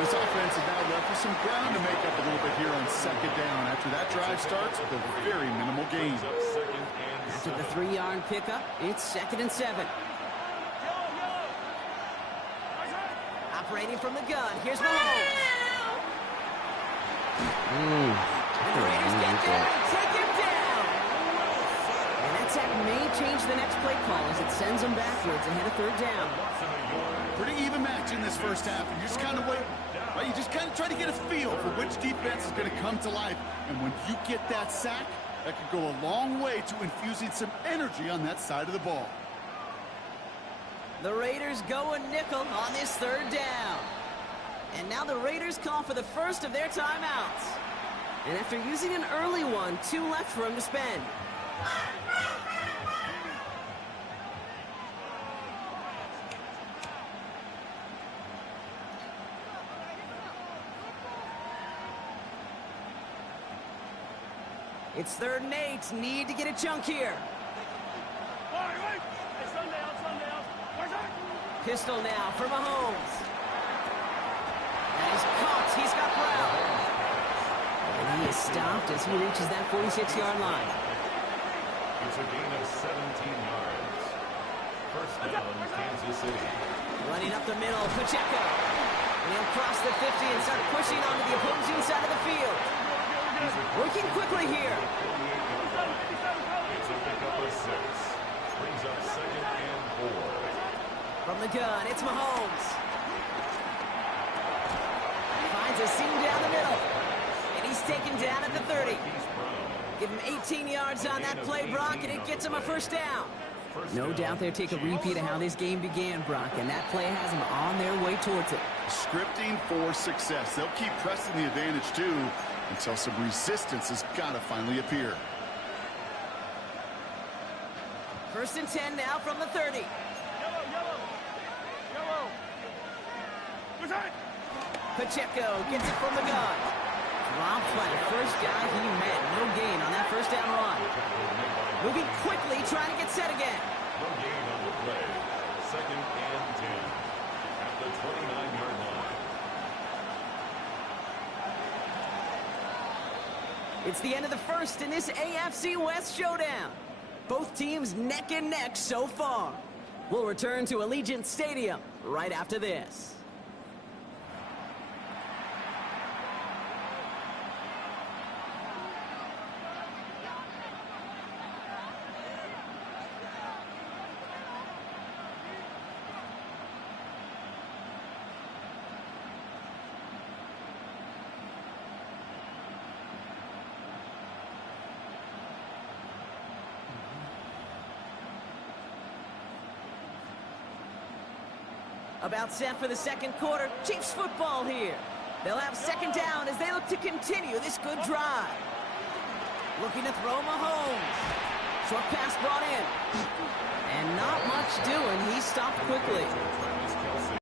This offense is now left with some ground to make up a little bit here on second down. After that drive starts with a very minimal gain. After the 3-yard pickup, it's second and 7. Operating from the gun, here's Mahomes. And the Raiders get there and take him down. And that sack may change the next play call as it sends them backwards ahead of third down. Pretty even match in this first half, and you just kind of wait. Right? You just kind of try to get a feel for which defense is going to come to life. And when you get that sack, that could go a long way to infusing some energy on that side of the ball. The Raiders go a nickel on this third down. And now the Raiders call for the first of their timeouts. And after using an early one, 2 left for him to spend. It's third and 8. Need to get a chunk here. Pistol now for Mahomes. And he's caught. He's got Brown. And he is stopped as he reaches that 46-yard line. It's a gain of 17 yards. First down, Kansas City. Running up the middle, Pacheco. And he'll cross the 50 and start pushing onto the opposing side of the field. Working quickly here. It's a pickup of 6. Brings up 2nd and 4. From the gun, it's Mahomes. Finds a seam down the middle. And he's taken down at the 30. Give him 18 yards on that play, Brock, and it gets him a first down. No doubt they'll take a repeat of how this game began, Brock, and that play has them on their way towards it. Scripting for success. They'll keep pressing the advantage, too, until some resistance has got to finally appear. 1st and 10 now from the 30. Yellow. Pacheco gets it from the gun. Dropped by the first guy he met. No gain on that first down run. Moving quickly, trying to get set again. No gain on the play. 2nd and 10 at the 29-yard line. It's the end of the first in this AFC West showdown. Both teams neck and neck so far. We'll return to Allegiant Stadium right after this. About set for the second quarter. Chiefs football here. They'll have 2nd down as they look to continue this good drive. Looking to throw Mahomes. Short pass brought in. And not much doing. He stopped quickly.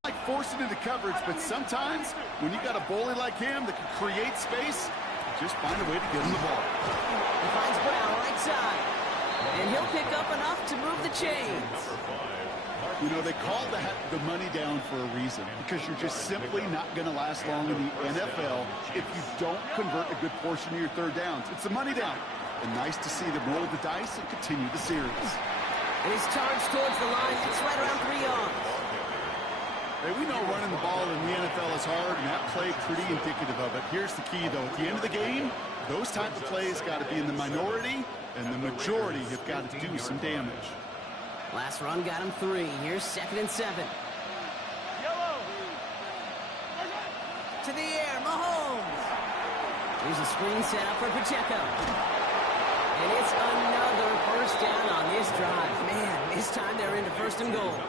Like forcing into coverage, but sometimes when you got a bully like him that can create space, just find a way to get him the ball. He finds Brown right side. And he'll pick up enough to move the chains. You know, they call the money down for a reason, because you're just simply not going to last long in the NFL if you don't convert a good portion of your 3rd downs. It's the money down. And nice to see them roll the dice and continue the series. And he's charged towards the line. It's right around 3 yards. Hey, we know running the ball in the NFL is hard, and that play pretty indicative of it. Here's the key, though. At the end of the game, those type of plays got to be in the minority, and the majority have got to do some damage. Last run got him 3. Here's 2nd and 7. Yellow. To the air, Mahomes. Here's a screen set up for Pacheco. And it's another first down on this drive. Man, this time they're into 1st and goal.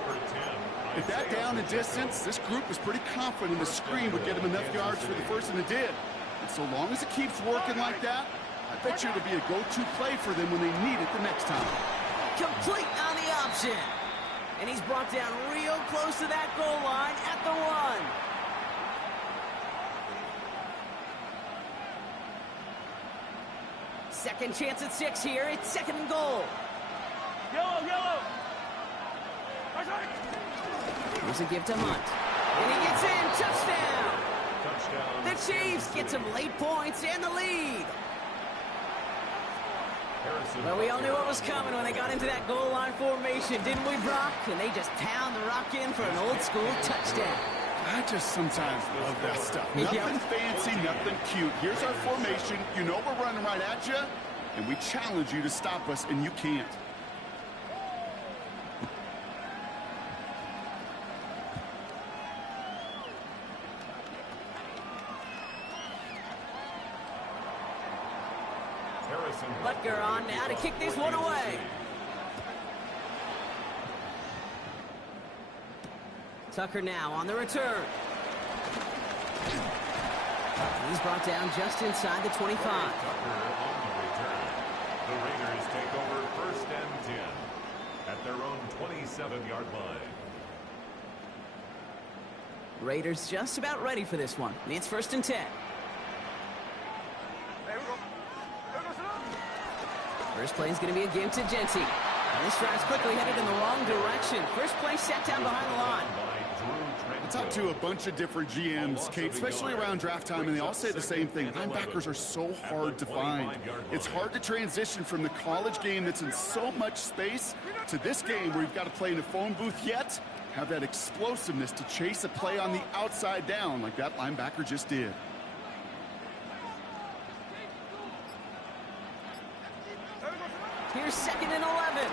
At that down and distance, this group was pretty confident the screen would get them enough yards for the first, and it did. And so long as it keeps working like that, I bet you it'll be a go-to play for them when they need it the next time. Complete on the option. And he's brought down real close to that goal line at the 1. Second chance at 6 here. It's 2nd and goal. Yellow. Here's a give to Hunt. And he gets in. Touchdown. The Chiefs get some late points and the lead. Well, we all knew what was coming when they got into that goal line formation, didn't we, Brock? And they just pound the rock in for an old-school touchdown. I just sometimes love that stuff. Nothing fancy, nothing cute. Here's our formation. You know we're running right at you, and we challenge you to stop us, and you can't. Butker on now to kick this one away. Tucker now on the return. He's brought down just inside the 25. Tucker on the return. The Raiders take over 1st and 10 at their own 27-yard line. Raiders just about ready for this one. It's 1st and 10. There we go. First play is going to be a give to Genty. And this drive's quickly headed in the wrong direction. First play set down behind the line. I talked to a bunch of different GMs, Kate, especially around draft time, and they all say the same thing. Linebackers are so hard to find. It's hard to transition from the college game that's in so much space to this game where you've got to play in a phone booth, yet have that explosiveness to chase a play on the outside down like that linebacker just did. Here's 2nd and 11.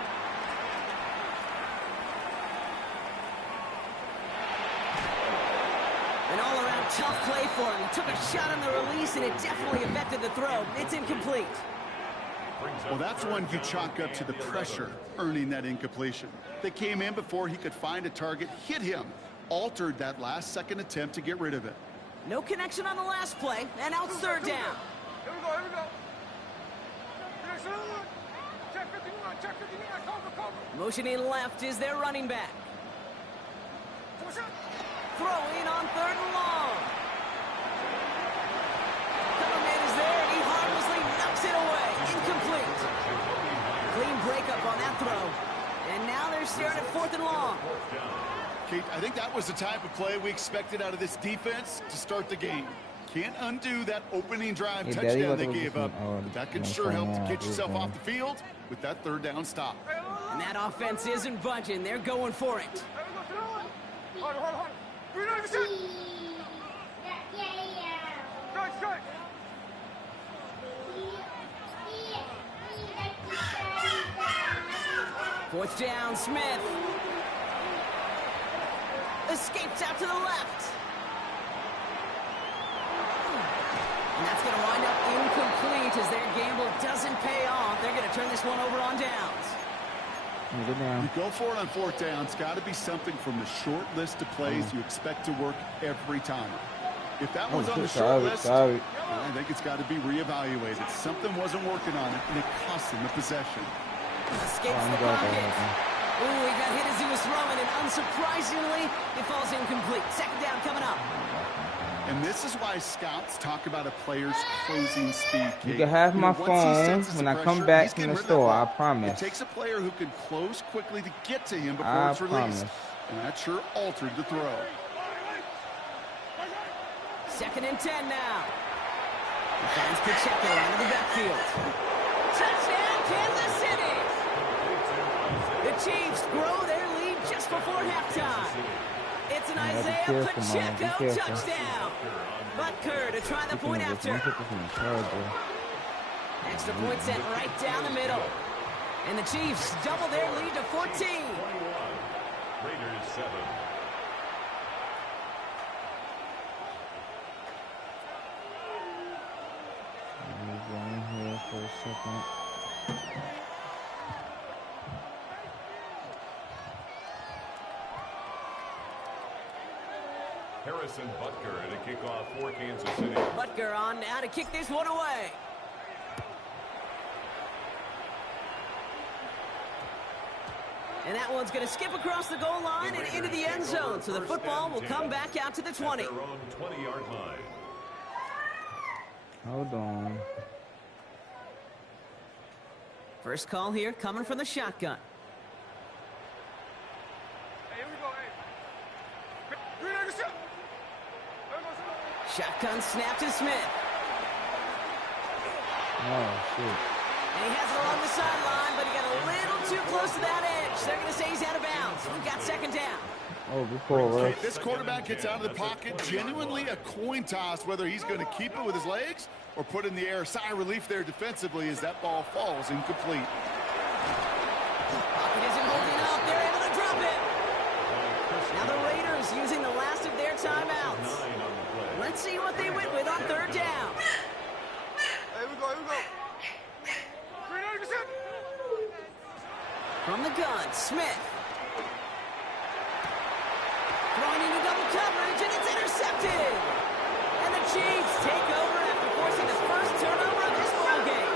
An all-around tough play for him. He took a shot on the release, and it definitely affected the throw. It's incomplete. Well, that's one you chalk up to the pressure earning that incompletion. They came in before he could find a target, hit him, altered that last-second attempt to get rid of it. No connection on the last play, and out 3rd down. Here we go, here we go. Check 59, check 59, cover. Motioning left is their running back. Push up. Throwing on 3rd and long. Cover man is there, and he harmlessly knocks it away. Incomplete. Clean breakup on that throw. And now they're staring at 4th and long. Kate, I think that was the type of play we expected out of this defense to start the game. Can't undo that opening drive touchdown they gave up. But that can sure help to get yourself off the field with that 3rd down stop. And that offense isn't budging. They're going for it. Hold. 390%. Strike. 4th down, Smith. Escapes out to the left. And that's going to wind up incomplete as their gamble doesn't pay off. They're going to turn this one over on downs. You go for it on 4th down. It's got to be something from the short list of plays you expect to work every time. If that one's on the short list, I think it's got to be reevaluated. Something wasn't working on it, and it cost him the possession. Escapes the pocket. Ooh, he got hit as he was throwing, and unsurprisingly, it falls incomplete. 2nd down coming up. And this is why scouts talk about a player's closing speed. You can have my phone when I come back from the store, I promise. It takes a player who can close quickly to get to him before it's released. And that sure altered the throw. 2nd and 10 now. He finds Pacheco out of the backfield. Touchdown, Kansas City! The Chiefs grow their lead just before halftime. It's an Isaiah Pacheco touchdown. Butker to try the point after. Extra point sent right down the middle. And the Chiefs double their lead to 14. Raiders 7. Here for a second. Harrison Butker at a kickoff for Kansas City. Butker on now to kick this one away. And that one's going to skip across the goal line and into the end zone. So the football will come back out to the 20. At their own 20-yard line. Hold on. First call here coming from the shotgun. Hey, here we go, hey. 390%. Shotgun snap to Smith. Oh, shit. And he has it along the sideline, but he got a little too close to that edge. They're going to say he's out of bounds. We've got 2nd down. Oh, before Russ. This quarterback gets out of the pocket, genuinely a coin toss whether he's going to keep it with his legs or put in the air. Sigh of relief there defensively as that ball falls incomplete. Pocket isn't holding up. They're able to drop it. Now the Raiders using the last of their timeouts. Let's see what they went with on 3rd down. Here we go. 390%. From the gun, Smith. Throwing into double coverage, and it's intercepted. And the Chiefs take over after forcing the first turnover of this ball game.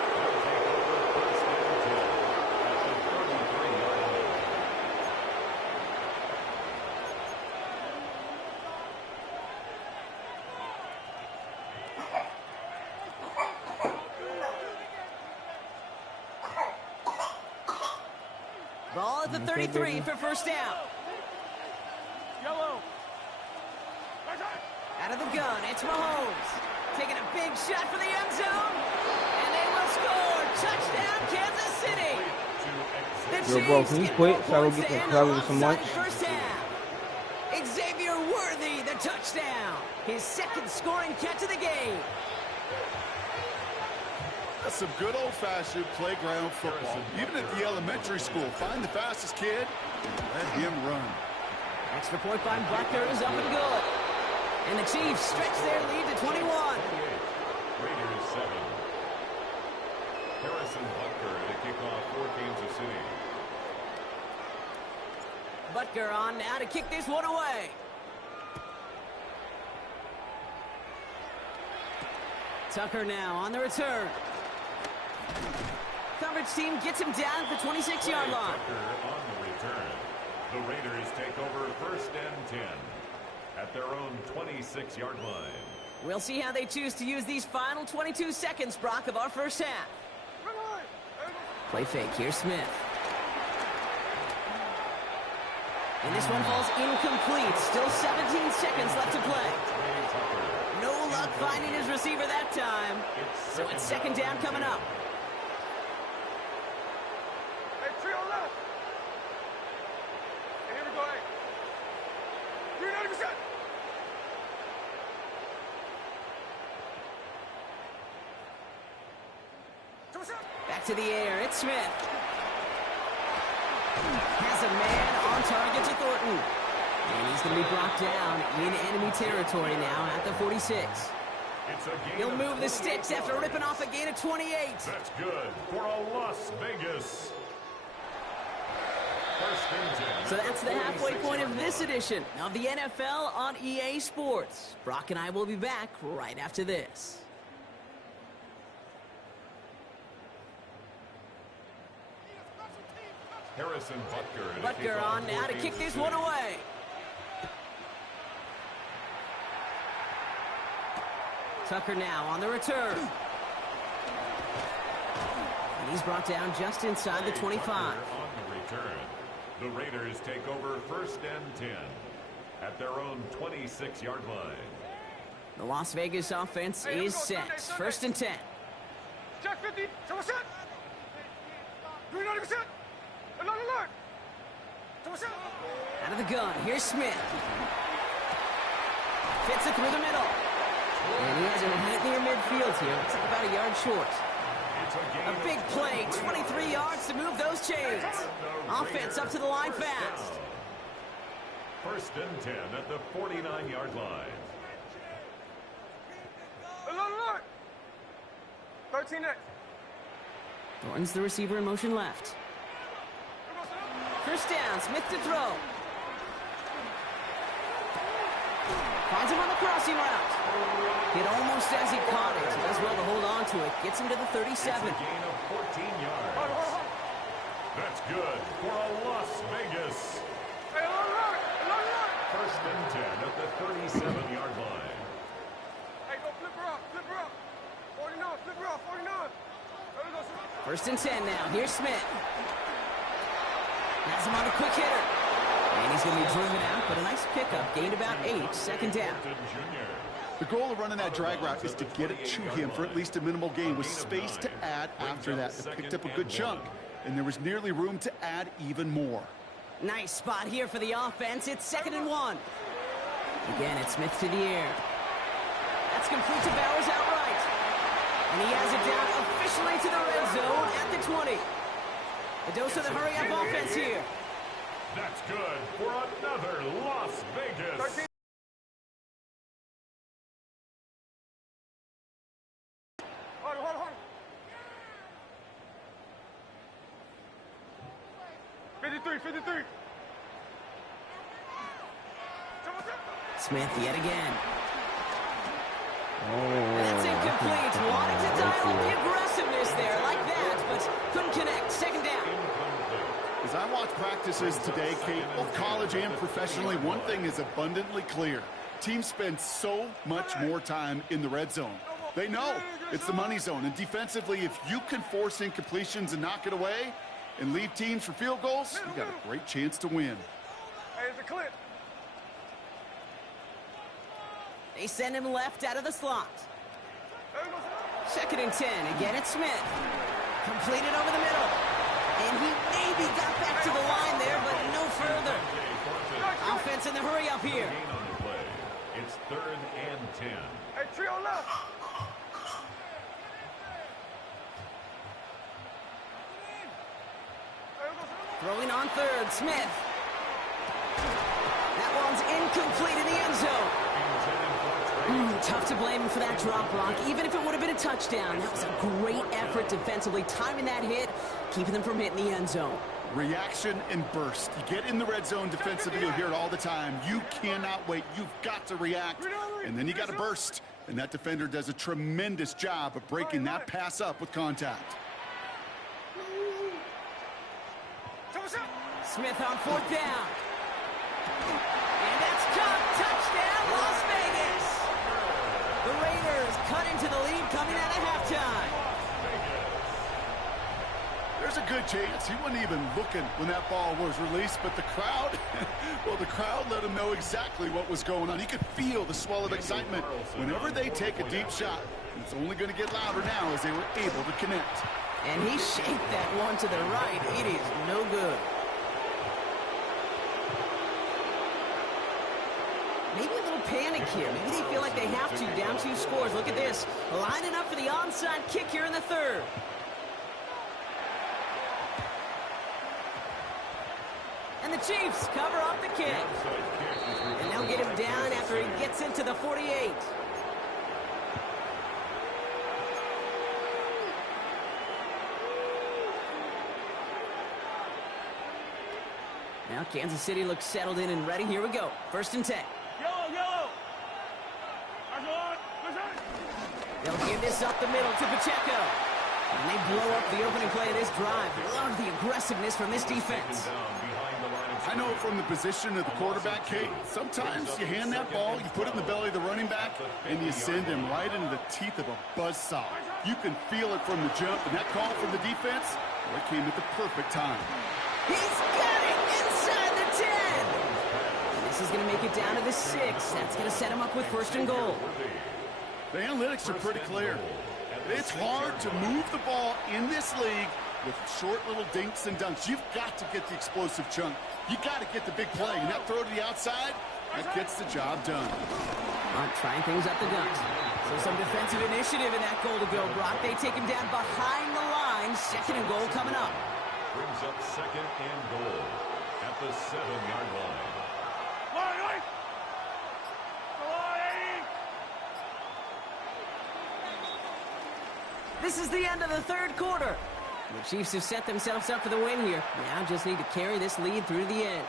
Ball at the 33 for first down. Yellow. Out of the gun, it's Mahomes. Taking a big shot for the end zone. And they will score. Touchdown, Kansas City. The Yo, bro, Chiefs can you get quit more so I go points get to some end cover the with some lunch? lopsided first half. Xavier Worthy, the touchdown. His second scoring catch of the game. That's some good old-fashioned playground football. Even at the elementary school, find the fastest kid, let him run. Extra point by Butker is up and good. And the Chiefs stretch their lead to 21. Raiders 7. Harrison Butker to kick off for Kansas City. Butker on now to kick this one away. Tucker now on the return. Coverage team gets him down at the 26-yard line. Tucker on the return. The Raiders take over first and 10 at their own 26-yard line. We'll see how they choose to use these final 22 seconds, Brock, of our first half. Play fake, here's Smith. And this one falls incomplete. Still 17 seconds left to play. No luck finding his receiver that time. So it's second down coming up. Hey, three on left. And here we go, hey. 390%. Back to the air, it's Smith. Has a man on target to Thornton. And he's going to be brought down in enemy territory now at the 46. He'll move the sticks after ripping off a gain of 28. That's good for a Las Vegas. First and 10. So that's the halfway point of this edition of the NFL on EA Sports. Brock and I will be back right after this. Harrison Butker. Butker on now to kick this one away. Tucker now on the return. And he's brought down just inside the 25. On the return. The Raiders take over first and 10 at their own 26-yard line. The Las Vegas offense is set. First and 10. Check 50. Someone set. 390%. Alert. Someone set. Out of the gun, here's Smith. Fits it through the middle. And he has it right near midfield here. Looks like about a yard short. A big play, 23 yards to move those chains. Offense up to the line fast. First and 10 at the 49-yard line. Alert. 13 next. Thornton's the receiver in motion left. First down, Smith to throw. Finds him on the crossing route. Hit almost as he caught it. He does well to hold on to it. Gets him to the 37. It's a gain of 14 yards. That's good for a Las Vegas. Hey, alert. First and 10 at the 37-yard line. Hey, go flip her up. 49, flip her up, 49. There we go, sir. First and 10 now. Here's Smith. Has him on a quick hitter. And he's going to be driven out, but a nice pickup. Gained about 8. Second down. The goal of running that drag route is to get it to him for at least a minimal gain with space to add after that. They picked up a good chunk, and there was nearly room to add even more. Nice spot here for the offense. It's second and 1. Again, it's Smith to the air. That's complete to Bowers outright. And he has it down officially to the red zone at the 20. A dose of the hurry-up offense here. That's good for another Las Vegas. Hold on. 53. Smith yet again. Oh, That's incomplete. Wanted to dial up the aggressiveness there like that, but couldn't connect. Second down. As I watch practices today, Kate, both college and professionally, one thing is abundantly clear. Teams spend so much more time in the red zone. They know it's the money zone, and defensively, if you can force incompletions and knock it away, and lead teams for field goals, you got a great chance to win. Hey, it's a clip. They send him left out of the slot. There we go. 2nd and 10. Again, it's Smith. Completed over the middle. And he maybe got back to the line there, but no further. Offense in the hurry up here. Gain on the play. It's 3rd and 10. Hey, trio left. Throwing on 3rd, Smith. That one's incomplete in the end zone. Tough to blame him for that drop block, even if it would have been a touchdown. That was a great effort defensively, timing that hit, keeping them from hitting the end zone. Reaction and burst. You get in the red zone defensively, you'll hear it all the time. You cannot wait. You've got to react. And then you got to burst. And that defender does a tremendous job of breaking that pass up with contact. Smith on 4th down. And that's caught. Touchdown, Las Vegas. The Raiders cut into the lead coming out of halftime. There's a good chance he wasn't even looking when that ball was released, but the crowd, well, the crowd let him know exactly what was going on. He could feel the swell of excitement whenever they take a deep shot. And it's only going to get louder now as they were able to connect. And he shaped that one to the right. It is no good. Maybe a little panic here. Maybe they feel like they have to. Down 2 scores. Look at this. Lining up for the onside kick here in the 3rd. And the Chiefs cover up the kick. And they'll get him down after he gets into the 48. Now Kansas City looks settled in and ready. Here we go. 1st and 10. Yellow. They'll give this up the middle to Pacheco. And they blow up the opening play of this drive. Love the aggressiveness from this defense. I know from the position of the quarterback, Kate, sometimes you hand that ball, you put it in the belly of the running back, and you send him right into the teeth of a buzzsaw. You can feel it from the jump, and that call from the defense, well, it came at the perfect time. He's got it inside the 10. And this is going to make it down to the 6. That's going to set him up with 1st and goal. The analytics are pretty clear. It's hard to move the ball in this league with short little dinks and dunks. You've got to get the explosive chunk. You got to get the big play. And that throw to the outside, that gets the job done. Trying things up the gut. So some defensive initiative in that goal to go, Brock. They take him down behind the line. 2nd and goal coming up. Brings up 2nd and goal at the 7-yard line. This is the end of the 3rd quarter. The Chiefs have set themselves up for the win here. Now just need to carry this lead through the end.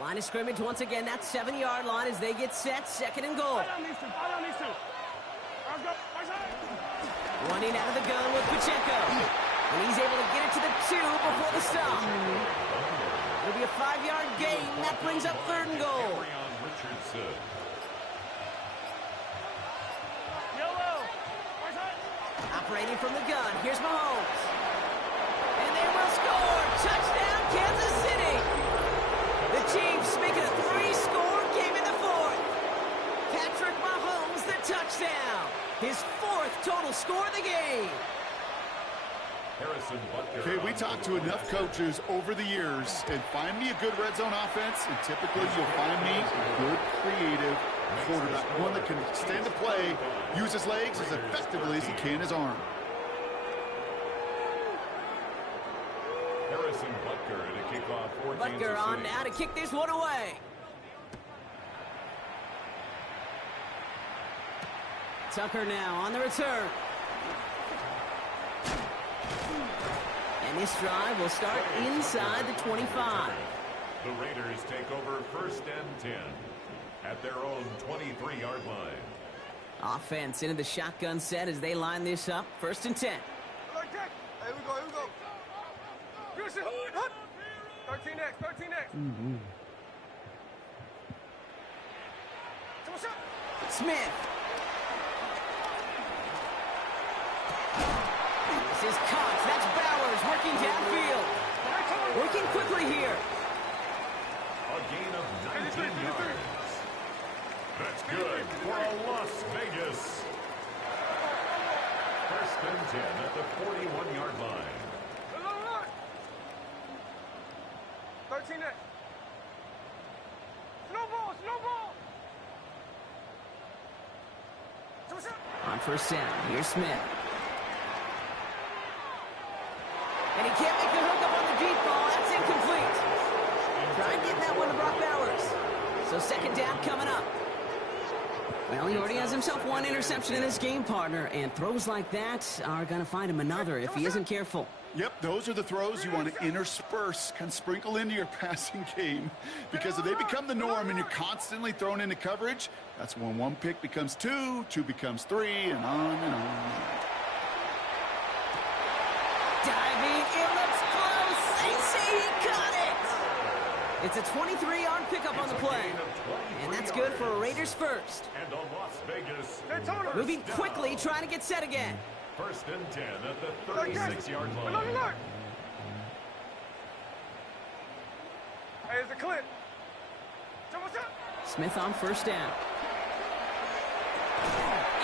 Line of scrimmage once again. That 7-yard line as they get set. 2nd and goal. Running out of the gun with Pacheco. And he's able to get it to the 2 before the stop. It'll be a 5-yard gain. That brings up 3rd and goal. Operating from the gun. Here's Mahomes. And they will score. Touchdown, Kansas City. The Chiefs making a 3-score game in the 4th. Patrick Mahomes, the touchdown. His 4th total score of the game. Okay, we talked to enough coaches over the years, and find me a good red zone offense, and typically you'll find me a good, creative quarterback, one that can stand to play, use his legs as effectively as he can his arm. Harrison Butker to kick off for Butker Kansas on City. now to kick this one away. Tucker now on the return. And this drive will start inside the 25. The Raiders take over 1st and 10 at their own 23-yard line. Offense into the shotgun set as they line this up. 1st and 10. Here we go. Houston, 13 next. Smith. This is Cox. That's Bowers working downfield. Working quickly here. A gain of 19 yards. That's good for a Las Vegas. First and 10 at the 41-yard line. 13 net. Snowball, snowball. On first down, here's Smith. And he can't make the hookup on the deep ball. That's incomplete. Try getting that one to Brock Bowers. So second down coming up. Well, he already has himself one interception in this game, partner, and throws like that are going to find him another if he isn't careful. Yep, those are the throws you want to intersperse, kind of sprinkle into your passing game. Because if they become the norm and you're constantly thrown into coverage, that's when one pick becomes two, two becomes three, and on and on. Diving, it looks close. They say he caught it. It's a 23-yard pickup on the play. And that's good for a Raiders first. And a Las Vegas. Moving quickly, trying to get set again. First and 10 at the 36-yard line. Hey, it's a clip. Smith on first down.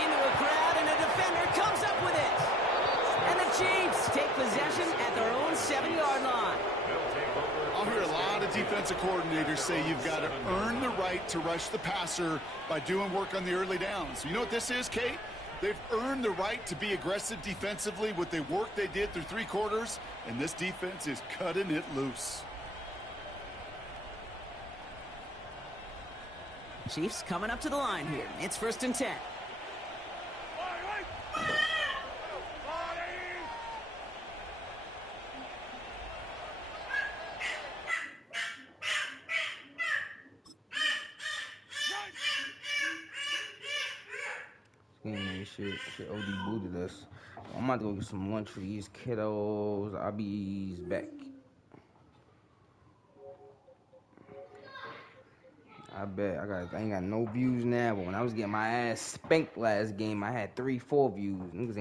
Into a crowd, and a defender comes up with it. And the Chiefs take possession at their own 7-yard line. I'll hear a lot of defensive coordinators say you've got to earn the right to rush the passer by doing work on the early downs. You know what this is, Kate? They've earned the right to be aggressive defensively with the work they did through 3 quarters, and this defense is cutting it loose. Chiefs coming up to the line here. It's first and 10. Shit OD booted us. I'm about to go get some lunch for these kiddos. I'll be back. I bet I ain't got no views now, but when I was getting my ass spanked last game, I had 3-4 views. Niggas ain't